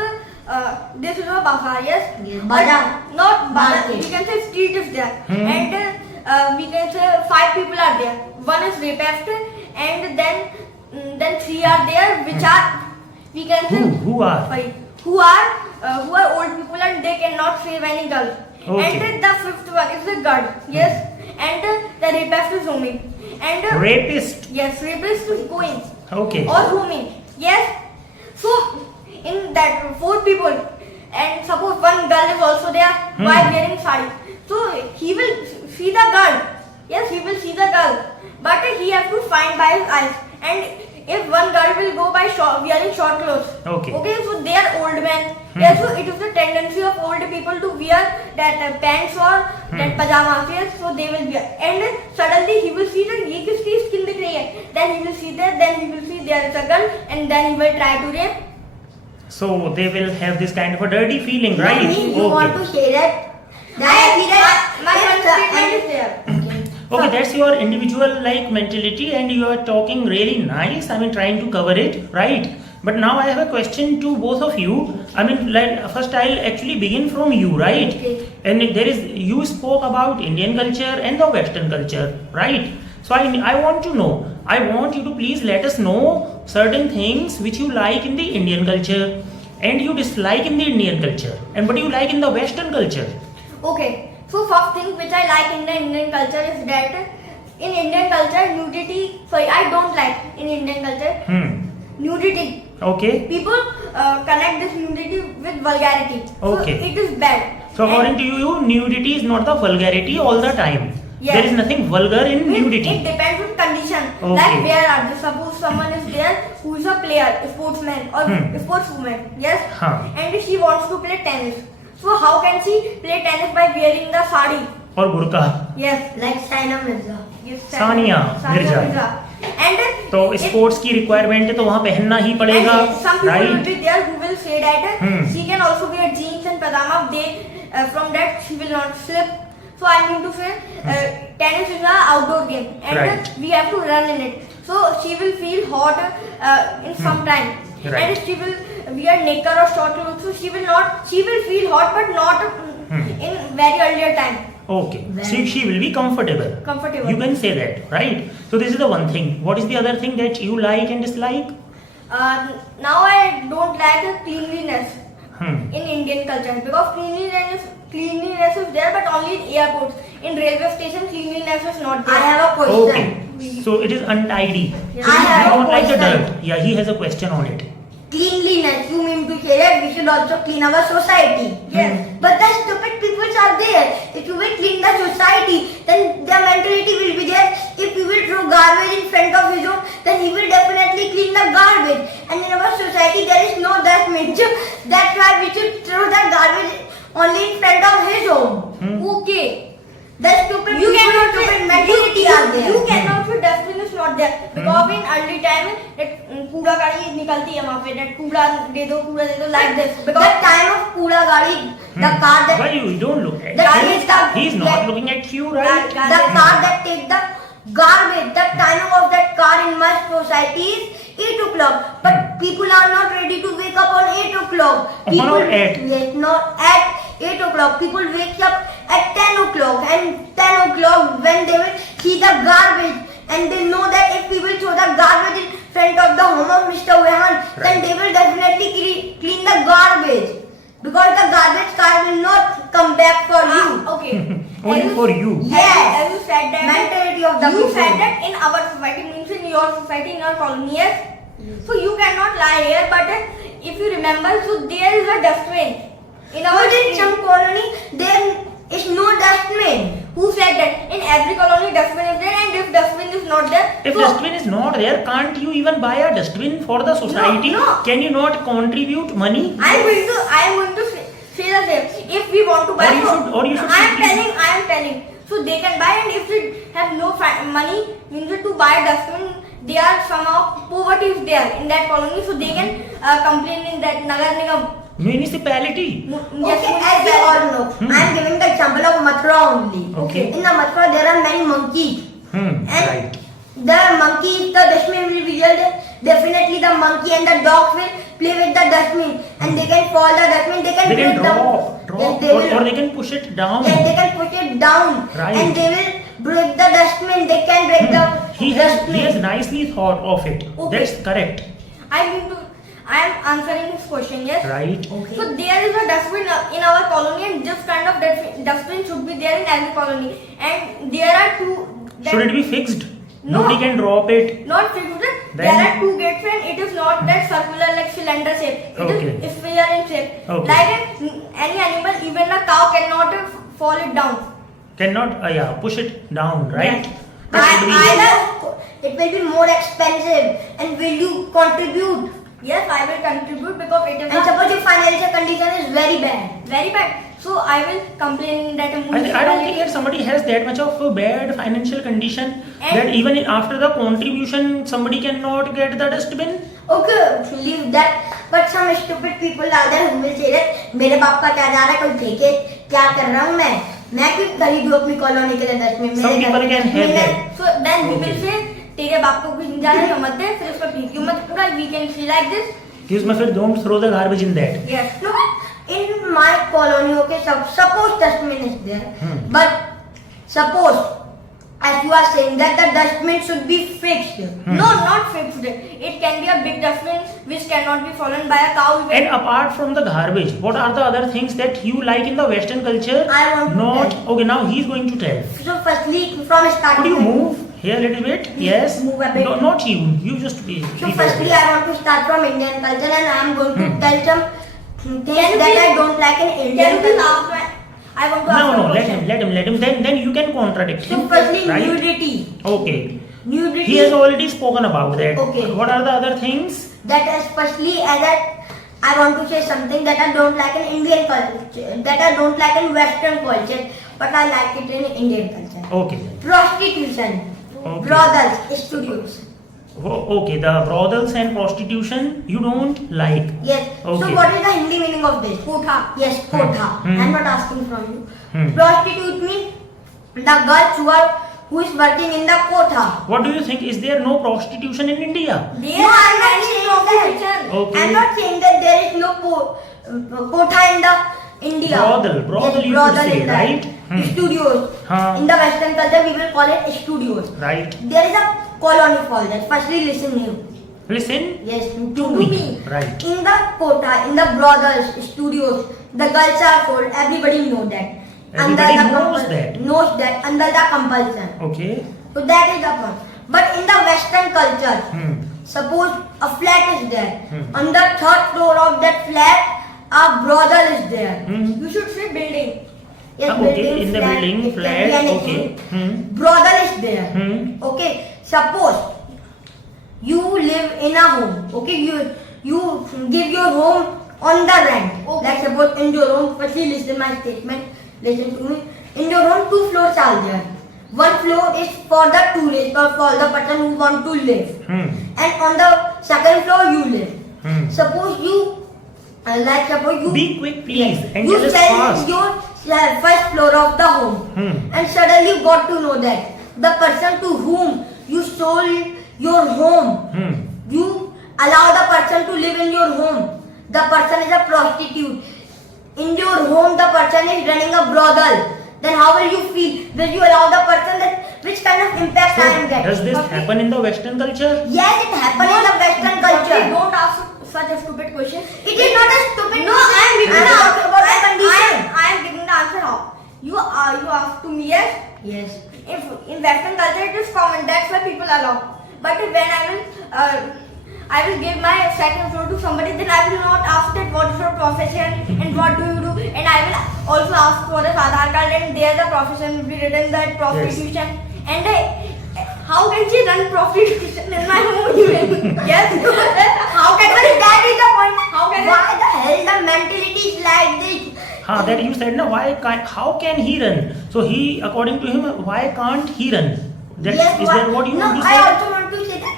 this is a bazaar, yes? Yes, bazaar. Not bazaar. Market. We can say street is there, Hmm. and we can say 5 people are there. One is rapist, and then 3 are there, which are we can say Who are? sorry, who are old people and they cannot save any girl. Okay. And the 5th one is the guard, yes, and the rapist is roaming, and Rapist. yes, rapist is going Okay. or roaming, yes. So in that 4 people, and suppose one girl is also there while wearing sari, so he will see the girl. Yes, he will see the girl, but he have to find by his eyes. And if one girl will go by wearing short clothes, Okay. so they are old men. Yes, so it is the tendency of old people to wear that pants or that pajamas. Yes, so they will wear, and suddenly he will see that ये किसकी skin दिख रही है. Then he will see that, then he will see there is a girl, and then he will try to rape. So they will have this kind of a dirty feeling, right? I mean, you want to say that? My one statement is there. Okay, that's your individual like mentality, and you are talking really nice. I mean, trying to cover it, right? But now I have a question to both of you. I mean, like, first I'll actually begin from you, right? Okay. And you spoke about Indian culture and the Western culture, right? So I want to know. I want you to please let us know certain things which you like in the Indian culture and you dislike in the Indian culture, and what do you like in the Western culture? Okay, so first thing which I like in the Indian culture is that in Indian culture nudity. Sorry, I don't like in Indian culture nudity. Okay. People connect this nudity with vulgarity. Okay. So it is bad. So according to you, nudity is not the vulgarity all the time. Yes. There is nothing vulgar in nudity. It depends on condition. Okay. Like where are they? Suppose someone is there who is a player, a sportsman or a sportswoman. Yes. Huh. And she wants to play tennis. So how can she play tennis by wearing the sari? Or burqa. Yes. Like Saina Mirza. Yes. Sania Mirza. And तो sports की requirement है तो वहाँ पहनना ही पड़ेगा, and some people will right? be there who will say that Hmm. she can also wear jeans and pajama. From that she will not slip. So I mean to say, tennis is an outdoor game, and Right. we have to run in it. So she will feel hot in some time, Right. and if she will wear knicker or short clothes, so she will not. She will feel hot, but not in very earlier time. Okay. So she will be comfortable. Comfortable. You can say that, right? So this is the one thing. What is the other thing that you like and dislike? Now I don't like cleanliness Hmm. in Indian culture, because cleanliness is there, but only in airports. In railway station, cleanliness is not there. I have a question. Okay. So it is untidy. Yes. So I you have a don't like the question. dirt. Yeah, he has a question on it. Cleanliness, you mean to say that we should also clean our society? Yes. But the stupid people are there. If you will clean the society, then the mentality will be there. If you will throw garbage in front of his home, then he will definitely clean the garbage. And in our society, there is no dustbin. So that's why we should throw the garbage only in front of his home. Okay. The stupid You people, cannot stupid say mentality are there. You cannot say dustbin is not there because in early time that कूड़ा गाड़ी निकलती है वहाँ पे that कूड़ा दे दो like this The because time of Kura Gadi, the car that Why you don't look at The him? garbage car- He's not looking at you, right? the car that take the garbage, the time of that car in my society is 8 o'clock. But people are not ready to wake up on 8 o'clock. People, Not at. Yes, not at 8 o'clock. People wake up at 10 o'clock, and 10 o'clock when they will see the garbage, and they know that if we will throw the garbage in front of the home of Mr. Vehan, then they will definitely clean the garbage. Because the garbage car will not come back for you. Okay. Only for you. Yes. As you said that Mentality of the you people. said that in our society means in your society in your colony. Yes. So you cannot lie here. But if you remember, so there is a dustbin in our But in some colony, there is no dustbin. Who said that? In every colony dustbin is there, and if dustbin is not there, If so dustbin is not there, can't you even buy a dustbin for the society? no. Can you not contribute money? I am going to say the same. If we want to buy, Or you should I am simply- telling. So they can buy, and if they have no money, means to buy dustbin, they are somehow poverty is there in that colony, so they can complain in that Nagar Nigam. Municipality. Okay, as we all know, I am giving the example of Mathura only. Okay. In the Mathura, there are many monkeys. And Right. the monkey, if the dustbin will be there, definitely the monkey and the dog will play with the dustbin, and they can fall the dustbin. They can They can break drop, Yes, they will, or they can push it down. yes, they can push it down, Right. and they will break the dustbin. They can break the He has dustbin. nicely thought of it. Okay. That's correct. I am answering this question. Yes. Right. Okay. So there is a dustbin in our colony, and this kind of dustbin should be there in every colony. And there are two. Should it be fixed? No. Nobody can drop it. Not fixed. Then- There are two gates, and it is not that circular like cylinder shape. It Okay. is sphere in shape. Okay. Like any animal, even a cow cannot fall it down. Cannot, push it down, right? Yes. That should be- Either it will be more expensive, and will you contribute? Yes, I will contribute because it is And suppose your financial condition is very bad. very bad. So I will complain that a I don't think that somebody has that much of a bad financial condition And- that even after the contribution somebody cannot get the dustbin. Okay, leave that. But some stupid people are there who will say that मेरे बाप का क्या जा रहा है, कोई फेंके, क्या कर रहा हूँ मैं क्यों खरीदूँ अपनी कॉलोनी के लिए dustbin? Some people can have that. So then we Okay. will say तेरे बाप को कुछ नहीं जा रहा है मत दे फिर उसको फेंकियो मत पूरा we can see like this. Excuse me, don't throw the garbage in that. Yes. No, in my colony, okay, suppose dustbin is there, but suppose, as you are saying that the dustbin should be fixed. No, not fixed. It can be a big dustbin which cannot be fallen by a cow. And apart from the garbage, what are the other things that you like in the Western culture? I want to Not tell. okay. Now he's going to tell. So firstly, from starting. Could you move here a little bit? Yes. Move a bit. No, not you. You just be. So be firstly, there. I want to start from Indian culture, and I am going to tell some things Can you that I please- don't like in Can Indian you please culture. ask my I want to ask No, you a let question. him. Then you can contradict So him. firstly, right? nudity. Okay. Nudity. He has already spoken about that. Okay. What are the other things? That especially as I want to say something that I don't like in Indian culture, that I don't like in Western culture, but I like it in Indian culture. Okay. Prostitution, Okay. brothels, studios. Okay. The brothels and prostitution you don't like. Yes. Okay. So what is the Hindi meaning of this? Kotha. Yes, kotha. Hmm. I'm not asking from you. Hmm. Prostitute means the girls who is working in the kotha. What do you think? Is there no prostitution in India? There No, are I'm not many saying prostitution. that. Okay. I'm not saying that there is no kotha in the India. Brothel you brothel should say, in the right? Studios. Huh. In the Western culture, we will call it studios. Right. There is a colony for that. Firstly, listen here. Listen Yes, to me. Right. In the kotha, in the brothels, studios, the girls are told. Everybody know that. Everybody the knows that. Knows that under the compulsion. Okay. So that is the point. But in the Western culture, Hmm. suppose a flat is there. Hmm. On the third floor of that flat, a brothel is there. Hmm. You should say building. Yes, Okay. In the building, it can be flat. anything. Okay. Brothel is there. Hmm. Okay. Suppose you live in a home. Okay. You give your home on the rent. Okay. Like suppose in your home. Firstly, listen my statement. Listen to me. In your home, 2 floors are there. One floor is for the tourist or for the person who want to live. And on the second floor you live. Suppose you Be quick, please, and you tell us sell fast. your first floor of the home, and suddenly you got to know that the person to whom you sold your home, you allow the person to live in your home. The person is a prostitute. In your home, the person is running a brothel. Then how will you feel? Will you allow the person that which kind of impact I am So, getting? does this happen in the Western culture? Yes, it happens in the Western Papri, culture. don't ask such a stupid question. It is not a stupid No, question. I am giving I'm the asking answer. about the condition. I am giving the answer how. You asked to me, yes. Yes. If in Western culture it is common, that's why people allow. But when I will give my second floor to somebody, then I will not ask that what is your profession and what do you do, and I will also ask for the Aadhaar card, and there the profession will be written, that prostitution. And how can she run prostitution in my home even? Yes. How can That is the point. How can Why the hell the mentality is like this? That you said, how can he run? So he, according to him, why can't he run? Is that what you want to say? I also want to say that.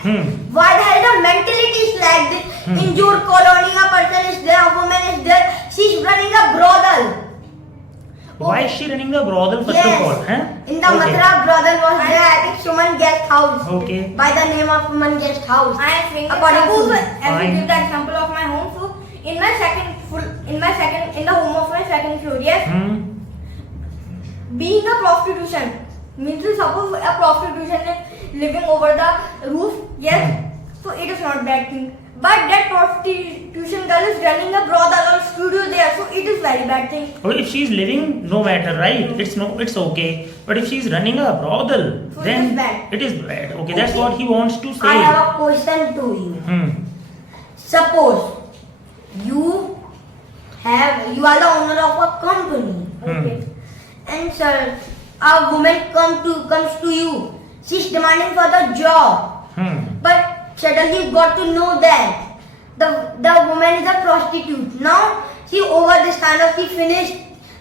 Why the hell the mentality is like this? In your colony, a person is there, a woman is there, she's running a brothel. Why is she running the brothel first of all? In the Mathura brothel was there, I think Suman Guest House. Okay. By the name of Suman Guest House. I am saying, According to suppose me. I will give the example of my home. So in the home of my second floor, yes, being a prostitution means, suppose a prostitution is living over the roof, yes, so it is not bad thing. But that prostitution girl is running a brothel or studio there, so it is very bad thing. Well, if she is living, no matter, right? It's okay. But if she is running a brothel, So then it is bad. it is bad. Okay, that's what he wants to say. I have a question to you. Suppose you are the owner of a company. Okay. And sir, a woman comes to you. She's demanding for the job. But suddenly you got to know that the woman is a prostitute. Now she she finished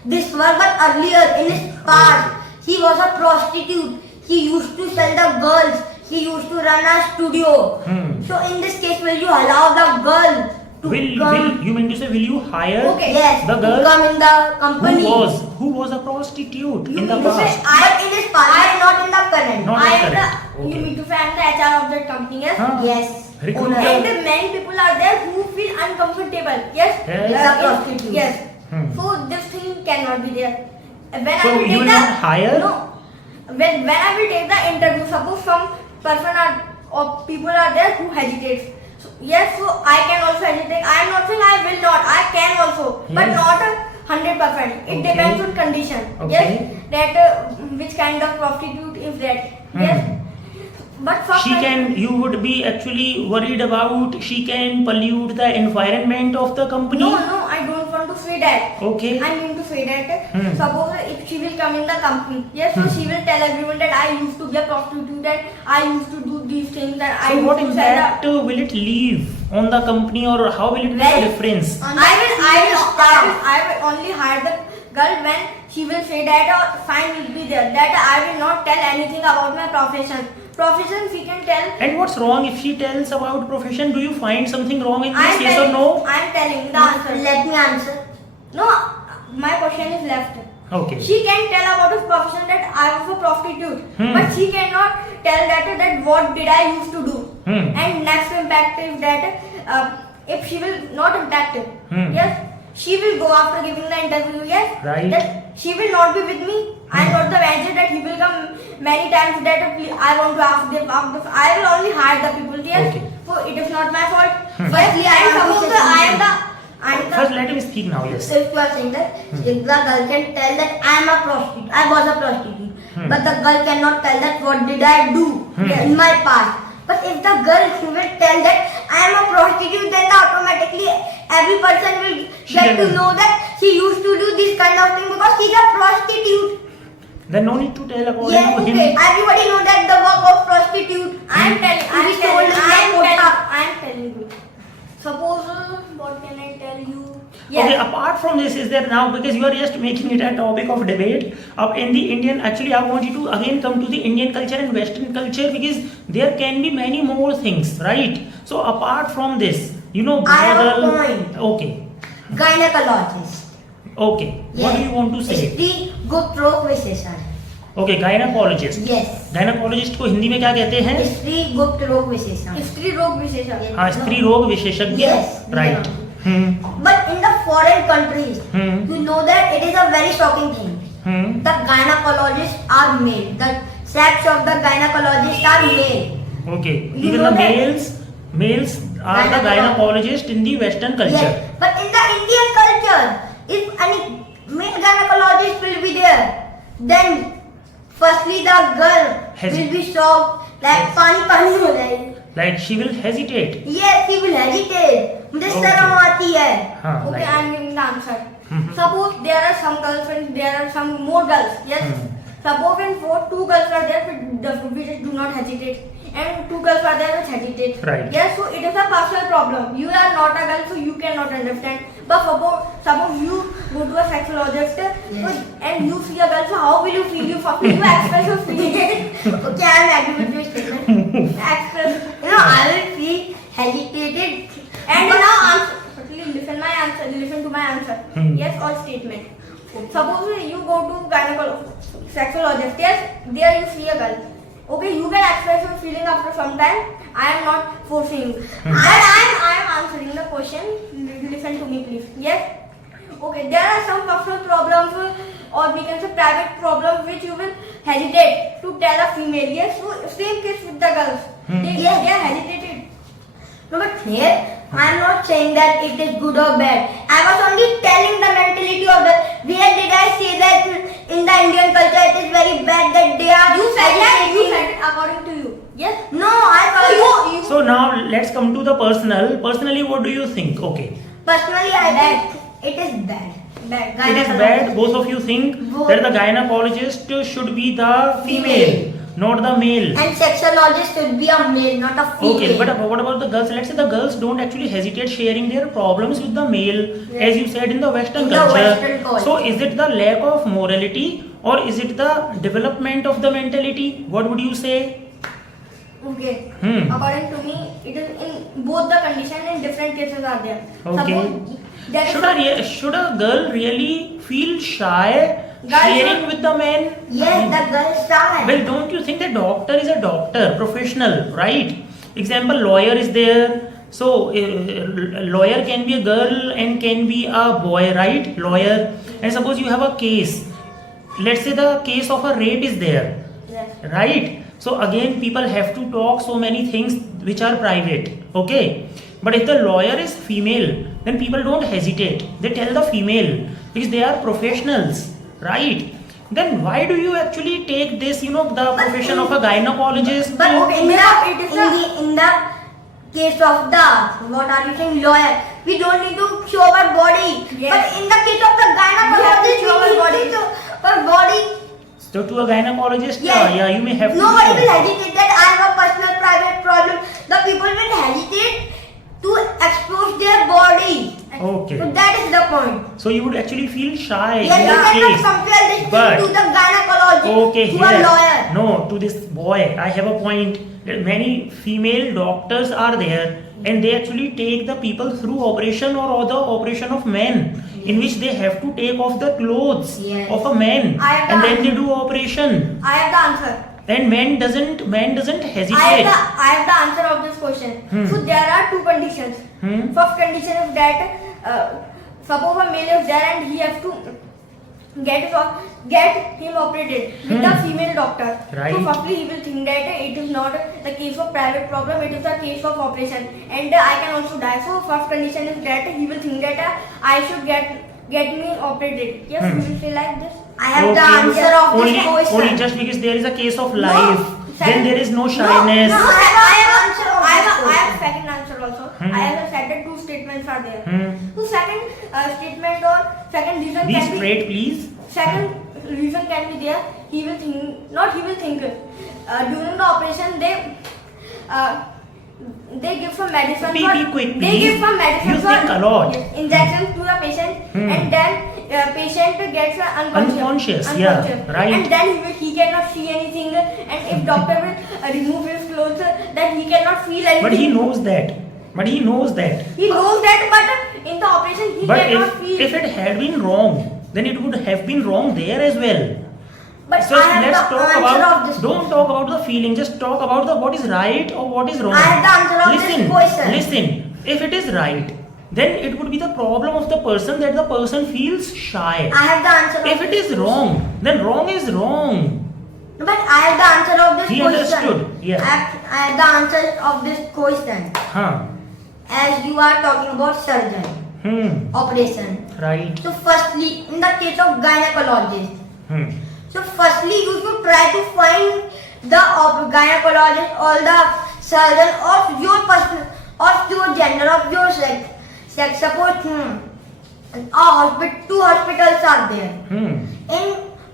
this work, but earlier in his past she was a prostitute. She used to sell the girls. She used to run a studio. So in this case, will you allow the girl to come? You mean to say, will you hire Okay. Yes, the to girl come in the company. who was a prostitute in the You past? say, But in his past, not in the current. Not I correct. am the, Okay. you mean to say I am the HR of that company, yes? Yes. Recruiter. And many people are there who feel uncomfortable. Yes? Yes. Prostitute. Yes. Hmm. So this thing cannot be there. When So I will you will take not hire? No. When I will take the interview, suppose some person or people are there who hesitates. So, yes, so I can also hesitate. I am not saying I will not. I can also, but Yes. not 100%. It Okay. depends on condition. Okay. Yes. That which kind of prostitute is that? Yes. But for You would be actually worried about she can pollute the environment of the company? No, I don't want to say that. Okay. I mean to say that Hmm. suppose if she will come in the company, yes, so she will tell everyone that I used to be a prostitute and I used to do these things and I So used what to sell impact will it leave on the company, or how will it make a Well, difference? I will only hire the girl when she will say that or sign will be there that I will not tell anything about my profession. Profession she can tell. And what's wrong if she tells about profession? Do you find something wrong in this? Yes or no? I am telling the answer. Let me answer. No, my question is left. Okay. She can tell about his profession that I was a prostitute, Hmm. but she cannot tell that what did I used to do. And next impact is that if she will not impact it, yes, she will go after giving the interview, yes, Right. that she will not be with me. I am not the manager that he will come many times that I want to ask this. I will only hire the people, yes. Okay. So it is not my fault. Firstly, I And want to suppose say I am something. the First, let him speak now. Yes. If you are saying that if the girl can tell that I am a prostitute, I was a prostitute, but the girl cannot tell that what did I do in my past. But if the girl will tell that I am a prostitute, then automatically every person will get to know that she used to do this kind of thing because she's a prostitute. Then no need to tell according Yes, to him. okay. Everybody knows that the work of prostitute. I am telling you. Suppose, what can I tell you? Okay, apart from this, is there now, because you are just making it a topic of debate, in the Indian, actually I want you to again come to the Indian culture and Western culture, because there can be many more things, right? So apart from this, you know, I have a Bradal- point. Okay, Gynecologist. okay. What do you want to say? स्त्री गुप्त रोग विशेषज्ञ. Okay, gynecologist. Yes. Gynecologist को हिंदी में क्या कहते हैं? स्त्री गुप्त रोग विशेषज्ञ. स्त्री रोग विशेषज्ञ. हाँ, स्त्री रोग विशेषज्ञ. Yes. Right. But in the foreign countries, Hmm. you know that it is a very shocking thing. The gynecologists are male. The sex of the gynecologist are male. Okay. You Even know the that- males are the gynecologist in the Western culture. Yes. But in the Indian culture, if any male gynecologist will be there, then firstly the girl will be shocked, like पानी पानी हो जाएगी. Like she will hesitate. Yes, he will hesitate. मुझे Okay. शर्म आती है. हाँ. Okay, Like. I'm giving the answer. Mhm. Suppose there are some girls and there are some more girls. Yes. Suppose when two girls are there, we just do not hesitate. And two girls are there which hesitate. Right. Yes, so it is a partial problem. You are not a girl, so you cannot understand. But suppose you go to a sexologist and you see a girl, so how will you feel? You express your feelings. Okay, I am agree with your statement. Express. I will feel hesitated. And now answer. Listen to my answer. Yes or statement. Suppose you go to sexologist. Yes, there you see a girl. Okay, you can express your feeling after some time. I am not forcing you. And I am answering the question. Listen to me, please. Yes. Okay, there are some personal problems or we can say private problems which you will hesitate to tell a female. Yes, so same case with the girls. They are hesitated. No, but here I am not saying that it is good or bad. I was only telling the mentality of the. Where did I say that in the Indian culture it is very bad that they are? You said it according to you. Yes. No, I thought You. So now let's come to the personal. Personally, what do you think? Okay. personally I think it is bad. Bad. It is bad. Both of you think Both. that the gynecologist should be the female, not the male. And sexologist should be a male, not a female. Okay, but what about the girls? Let's say the girls don't actually hesitate sharing their problems with the male, as you said in the Western In the culture. Western culture. So is it the lack of morality or is it the development of the mentality? What would you say? Okay. According to me, it is in both the condition and different cases are there. Okay. Suppose there is Should a girl really feel shy Girls sharing should- with the man? Yes, the girl shy. Well, don't you think that doctor is a doctor, professional, right? Example, lawyer is there. So, lawyer can be a girl and can be a boy, right? Lawyer. And suppose you have a case. Let's say the case of a rape is there, Yes. right? So again, people have to talk so many things which are private, okay? But if the lawyer is female, then people don't hesitate. They tell the female because they are professionals, right? Then why do you actually take this, the profession of a gynecologist? But to- in the case of the what are you saying lawyer, we don't need to show our body. Yes. But in the case of the gynecologist, show our we body. need to show our body. So to a gynecologist, Yes. yeah, you may have Nobody to will show. hesitate that I have a personal private problem. The people will hesitate to expose their body. Okay. So that is the point. So you would actually feel shy Yes, in you this cannot case. compare this But- thing to the gynecologist, Okay, to a here. lawyer. No, to this boy, I have a point. That many female doctors are there and they actually take the people through operation or the operation of men, in which they have to take off the clothes Yes. of a man I have and the then they do operation. I have the answer. And man doesn't I hesitate. have the answer of this question. So there are two conditions. First condition is that suppose a male is there and he has to get him operated with a female doctor. Right. So firstly he will think that it is not the case of private problem, it is a case of operation and I can also die. So first condition is that he will think that I should get me operated. Yes, he will say like this. I have the answer of only, this question. only just because there is a case of life, then second- there is no shyness. No, I have second answer also. I have said that two statements are there. So second statement or second reason Be can be straight, please. second reason can be there. He will think during the operation they give some medicine. Be quick, They please. give some medicine. You think a lot. Yes, injections to the patient, and then patient gets Unconscious, yeah, right. And then he cannot see anything. And if doctor will remove his clothes, then he cannot feel anything. But he knows that. He knows that, but in the operation he But cannot feel. if it had been wrong, then it would have been wrong there as well. But So I have let's the talk answer about. of this. Don't talk about the feeling. Just talk about the what is right or what is wrong. I have the answer of this listen, question. Listen. If it is right, then it would be the problem of the person that the person feels shy. I have the answer of If it is wrong, then wrong is wrong. But I have the answer of this He question. understood, yeah. I have the answer of this question. Huh. As you are talking about surgeon, operation. Right. So firstly, in the case of gynecologist, so firstly you should try to find the gynecologist or the surgeon of your person, of your gender, of your sex. Suppose two hospitals are there. In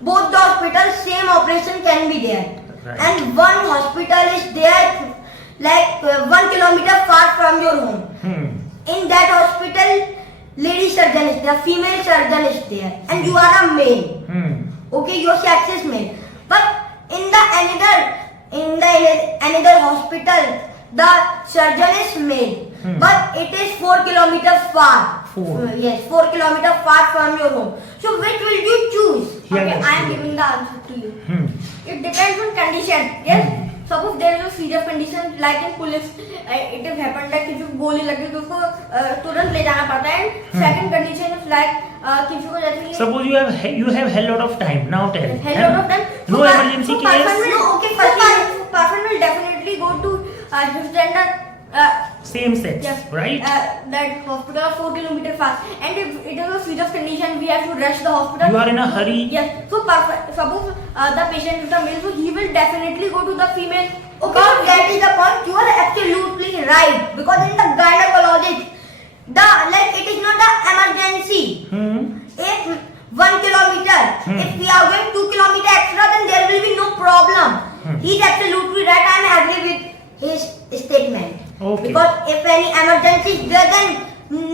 both the hospitals, same operation can be there. Right. And one hospital is there like 1 kilometer far from your home. In that hospital, lady surgeon is there, female surgeon is there, and you are a male. Okay, your sex is male. But in the another hospital, the surgeon is male, but it is 4 kilometers far. 4. Yes, 4 kilometers far from your home. So which will you choose? Yeah, Okay, that's I am clear. giving the answer to you. It depends on condition. Yes. Suppose there is a serious condition like in police, it has happened that किसी को गोली लगी तो उसको तुरंत ले जाना पड़ता है. Second condition is like किसी को जैसे कि Suppose you have hell lot of time. Now tell. hell lot of time. No emergency case. Person will definitely go to his gender. Same sex. Yes. Right. That hospital is 4 kilometers far, and if it is a serious condition, we have to rush the hospital. You are in a hurry. Yes. So suppose the patient is a male, so he will definitely go to the female. Okay, so that is the point. You are absolutely right. Because in the gynecologist, it is not an emergency. If 1 kilometer, if we are going 2 kilometer extra, then there will be no problem. He is absolutely right. I am agree with his statement. Okay. Because if any emergency is there, then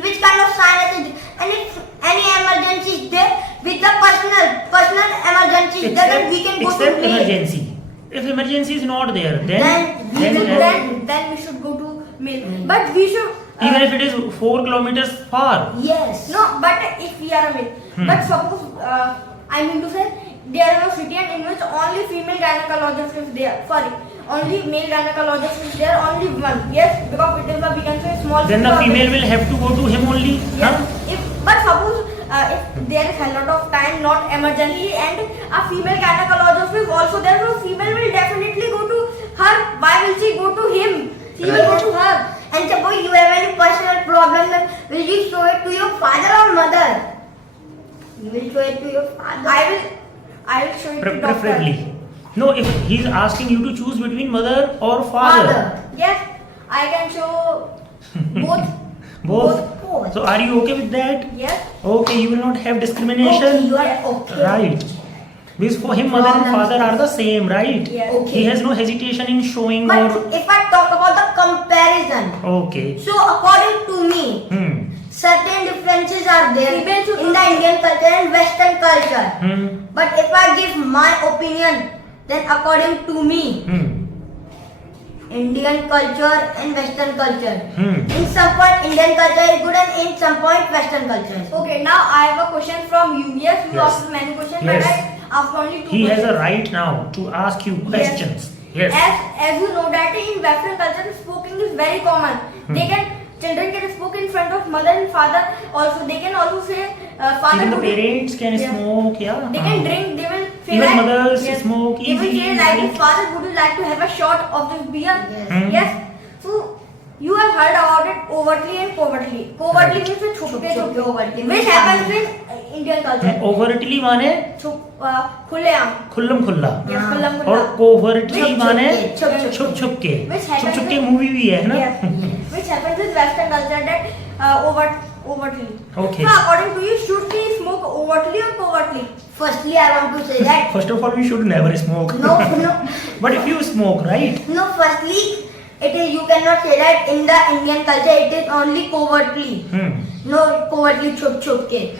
which kind of sinus is there? And if any emergency is there, with the personal emergency is there, then we can go to except male. emergency. If emergency is not there, Then Then we should go to male. But we should. even if it is 4 kilometers far. Yes. No, but if we are a male. But suppose, I mean to say, there is a city and in which only female gynecologist is there. Sorry, only male gynecologist is there, only one. Yes, because it is a, we can say, small Then the city or female big- will have to go to him only. Yes. Huh? But suppose if there is a lot of time, not emergency, and a female gynecologist is also there, so female will definitely go to her. Why will she go to him? She will go to her. And suppose you have any personal problem, then will you show it to your father or mother? You will show it to your father. I will show it to doctor. Preferably. No, if he is asking you to choose between mother or father. Yes, I can show both. Both. So are you okay with that? Yes. Okay, you will not have Okay, discrimination. you are okay. Right. Because for him, mother and father are the same, right? Yes. Okay. He has no hesitation in showing But or. if I talk about the comparison, Okay. so according to me, certain differences are there in the Indian culture and Western culture. But if I give my opinion, then according to me, Indian culture and Western culture. In some point, Indian culture is good, and in some point, Western culture is good. Okay, now I have a question from you. Yes, you Yes. asked many questions, Yes. but I asked only two He has questions. a right now to ask you questions. Yes. As you know that in Western culture, smoking is very common. Children can smoke in front of mother and father. Also, they can also say father. Even the would you-" parents can Yeah. smoke, yeah. They can drink. They will say Even like, mothers smoke They will easily, say like, right? father, would you like to have a shot of this beer? Yes. Yes. So you have heard about it overtly and covertly. Covertly means it's छुपके overtly. which happens in Indian culture. Overtly माने खुलेआम. खुल्लम खुल्ला Yes, खुल्लम और खुल्ला. Covertly छुप माने छुप के, छुप छुप के Which छुप happens छुप के in- मूवी भी है ना Yes. Which happens in Western culture that overtly. Okay. So according to you, should we smoke overtly or covertly? Firstly, I want to say that First of all, we should never smoke. no. But if you smoke, right? No, firstly, it is, you cannot say that in the Indian culture it is only covertly. No, covertly chup chup ke.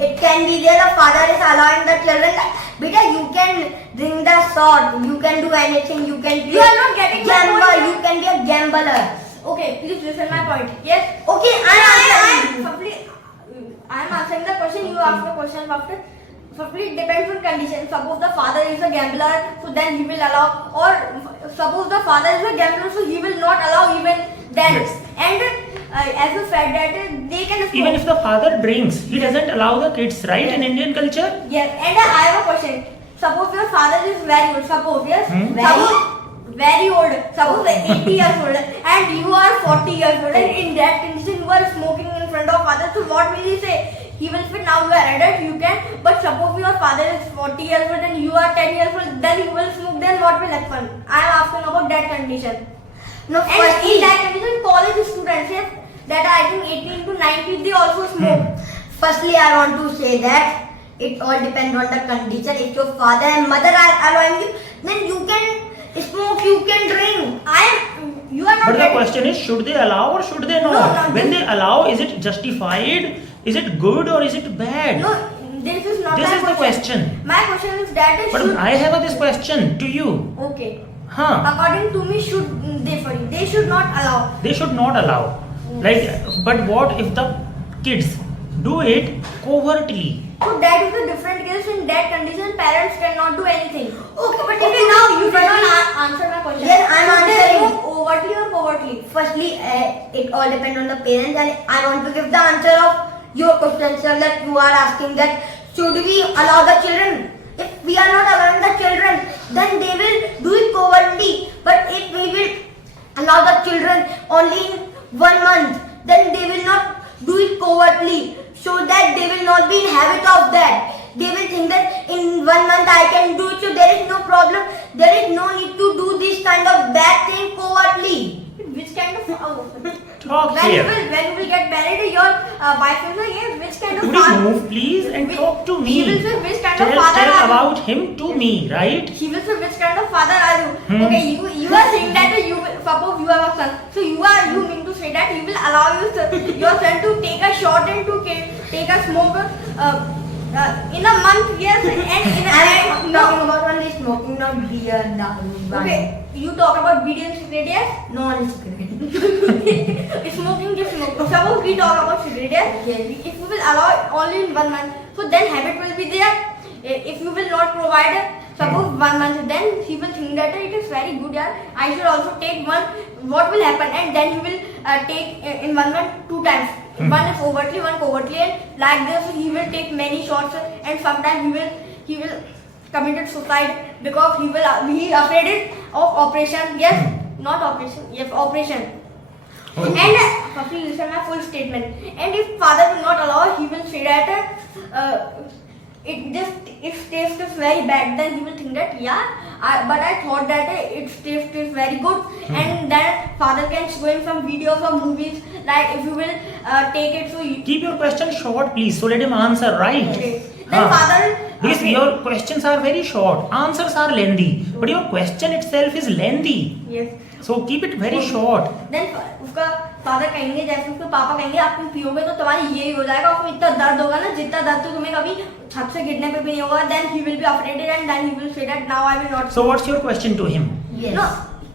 It can be there, the father is allowing the children that, beta, you can bring the sword, you can do anything, you can be You are not getting my gamble, point. you can be a gambler. Okay, please listen my point. Yes. Okay, I am answering the question. You ask the question after. Firstly, it depends on condition. Suppose the father is a gambler, so then he will allow. Or suppose the father is a gambler, so he will not allow even then. Yes. And as you said that they can. Even if the father drinks, he doesn't allow the kids, right? In Indian culture. Yes. And I have a question. Suppose your father is very old. Suppose yes. Suppose very old. Suppose 80 years old, and you are 40 years old, and in that condition you are smoking in front of father. So what will he say? He will say, now you are adult, you can. But suppose your father is 40 years old and you are 10 years old, then you will smoke. Then what will happen? I am asking about that condition. No, And in that condition, college students, yes, that are I think 18 to 19, they also smoke. Firstly, I want to say that it all depends on the condition. If your father and mother are allowing you, then you can smoke, you can drink. You are not. But the getting- question is, should they allow or should they not? No, When they allow, is it justified? Is it good or is it bad? No, this is not This my is the question. My question is that it But should. I have this question to you. Okay. Huh? According to me, should they for you? They should not allow. They should not allow. Like, but what if the kids do it covertly? So that is a different case. In that condition, parents cannot do anything. Okay, but Okay, okay, now you firstly- cannot answer my question. Yes, I am Should they answering. smoke overtly or covertly? Firstly, it all depends on the parents, and I want to give the answer of your question, sir, that you are asking that should we allow the children? If we are not allowing the children, then they will do it covertly. But if we will allow the children only in 1 month, then they will not do it covertly, so that they will not be in habit of that. They will think that in 1 month I can do it, so there is no problem. There is no need to do this kind of bad thing covertly. Which kind of Talk when here. you will get married, your wife will say, yes, which kind of Could you father? move please and talk to me? He will say, which kind of Tell father are you? about him to me, right? He will say, which kind of father are you? Okay, you are saying that you will, suppose you have a son. So you mean to say that you will allow your son to take a shot and to take a smoke in a month, yes, and in I am a talking about only smoking, not beer, daru, wine. Okay, you talk about video and cigarette, yes? No one is cigarette. Smoking, just smoke. Suppose we talk about cigarette, yes? If you will allow it only in 1 month, so then habit will be there. If you will not provide, suppose 1 month, then he will think that it is very good, yeah. I should also take one. What will happen? And then he will take in 1 month 2 times. One is overtly, one covertly, and like this he will take many shots, and sometimes he will committed suicide because he will be afraid of operation. Yes, not operation. Yes, operation. Okay. And firstly, listen my full statement. And if father will not allow, he will say that if taste is very bad, then he will think that but I thought that its taste is very good, and then father can show him some videos or movies like if you will take it. So you, Keep your question short, please. So let him answer, right? okay. Then father. Because your questions are very short, answers are lengthy, but your question itself is lengthy. Yes. So keep it very short. Then उसका father कहेंगे जैसे उसके पापा कहेंगे आप तुम पियोगे तो तुम्हारी यही हो जाएगा और इतना दर्द होगा ना जितना दर्द तो तुम्हें कभी छत से गिरने पे भी नहीं होगा. Then he will be afraid and then he will say that now I will not. So what's your question to him? Yes. No,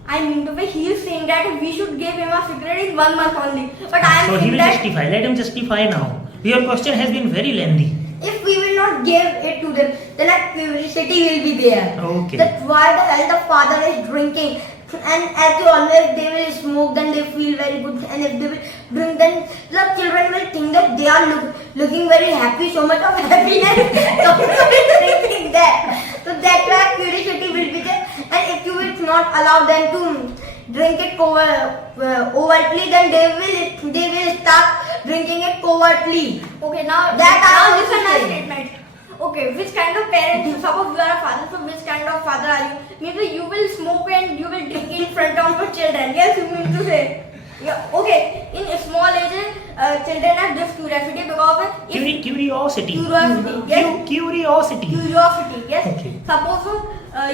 I mean to say he is saying that we should give him a cigarette in 1 month only. But I am So he saying will that justify. Let him justify now. Your question has been very lengthy. If we will not give it to them, then a curiosity will be there. Okay. That why the hell the father is drinking. And as you always they will smoke, then they feel very good. And if they will drink, then the children will think that they are looking very happy, so much of happiness. So they will think that. So that why curiosity will be there. And if you will not allow them to drink it overtly, then they will start drinking it covertly. okay now That I now want listen to my say. statement. Okay, which kind of parents? Suppose you are a father, so which kind of father are you? Maybe you will smoke and you will drink in front of your children. Yes, you mean to say. Yeah, okay. In small age, children have this curiosity because if Curiosity. curiosity, yes, Curiosity. curiosity, yes. Okay. Suppose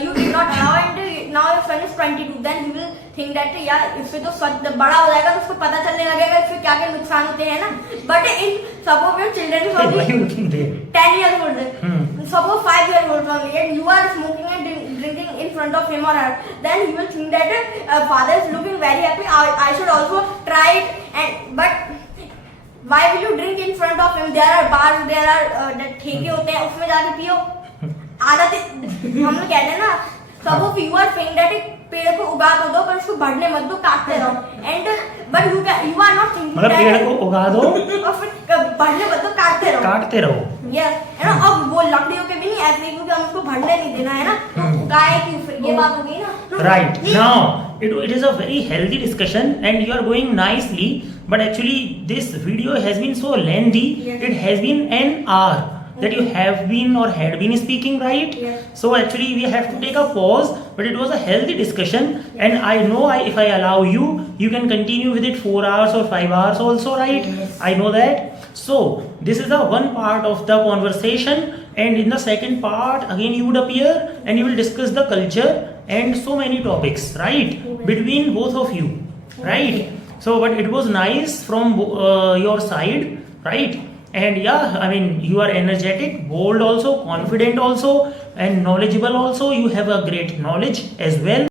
you did not allow and now your son is 22, then he will think that यार इससे तो बड़ा हो जाएगा तो उसको पता चलने लगेगा इससे क्या क्या नुकसान होते हैं ना. But in suppose your children Why are you looking there? 10 years old, suppose 5 years old only, and you are smoking and drinking in front of him or her, then he will think that father is looking very happy. I should also try it. But why will you drink in front of him? There are bars, there are ठेके होते हैं, उसमें जाके पियो. आदत हम लोग कहते हैं ना, suppose you are saying that पेड़ को उगा तो दो पर उसको बढ़ने मत दो, काटते रहो. And but you are not thinking मतलब that पेड़ को उगा दो, और फिर बढ़ने मत दो, काटते रहो. Yes. है ना. अब वो लकड़ियों के भी नहीं ऐसे ही, क्योंकि हम उसको बढ़ने नहीं देना है ना. गाय की फिर ये बात हो गई ना. Right. Now, it is a very healthy discussion and you are going nicely. But actually, this video has been so lengthy. Yes. It has been an hour that you have been or had been speaking, right? Yes. So actually, we have to take a pause. But it was a healthy discussion, and I know if I allow you, you can continue with it 4 hours or 5 hours also, right? Yes. I know that. So this is the one part of the conversation, and in the second part, again you would appear and you will discuss the culture and so many topics, right? Between both of you, right? So, but it was nice from your side, right? And yeah, I mean, you are energetic, bold also, confident also, and knowledgeable also. You have a great knowledge as well.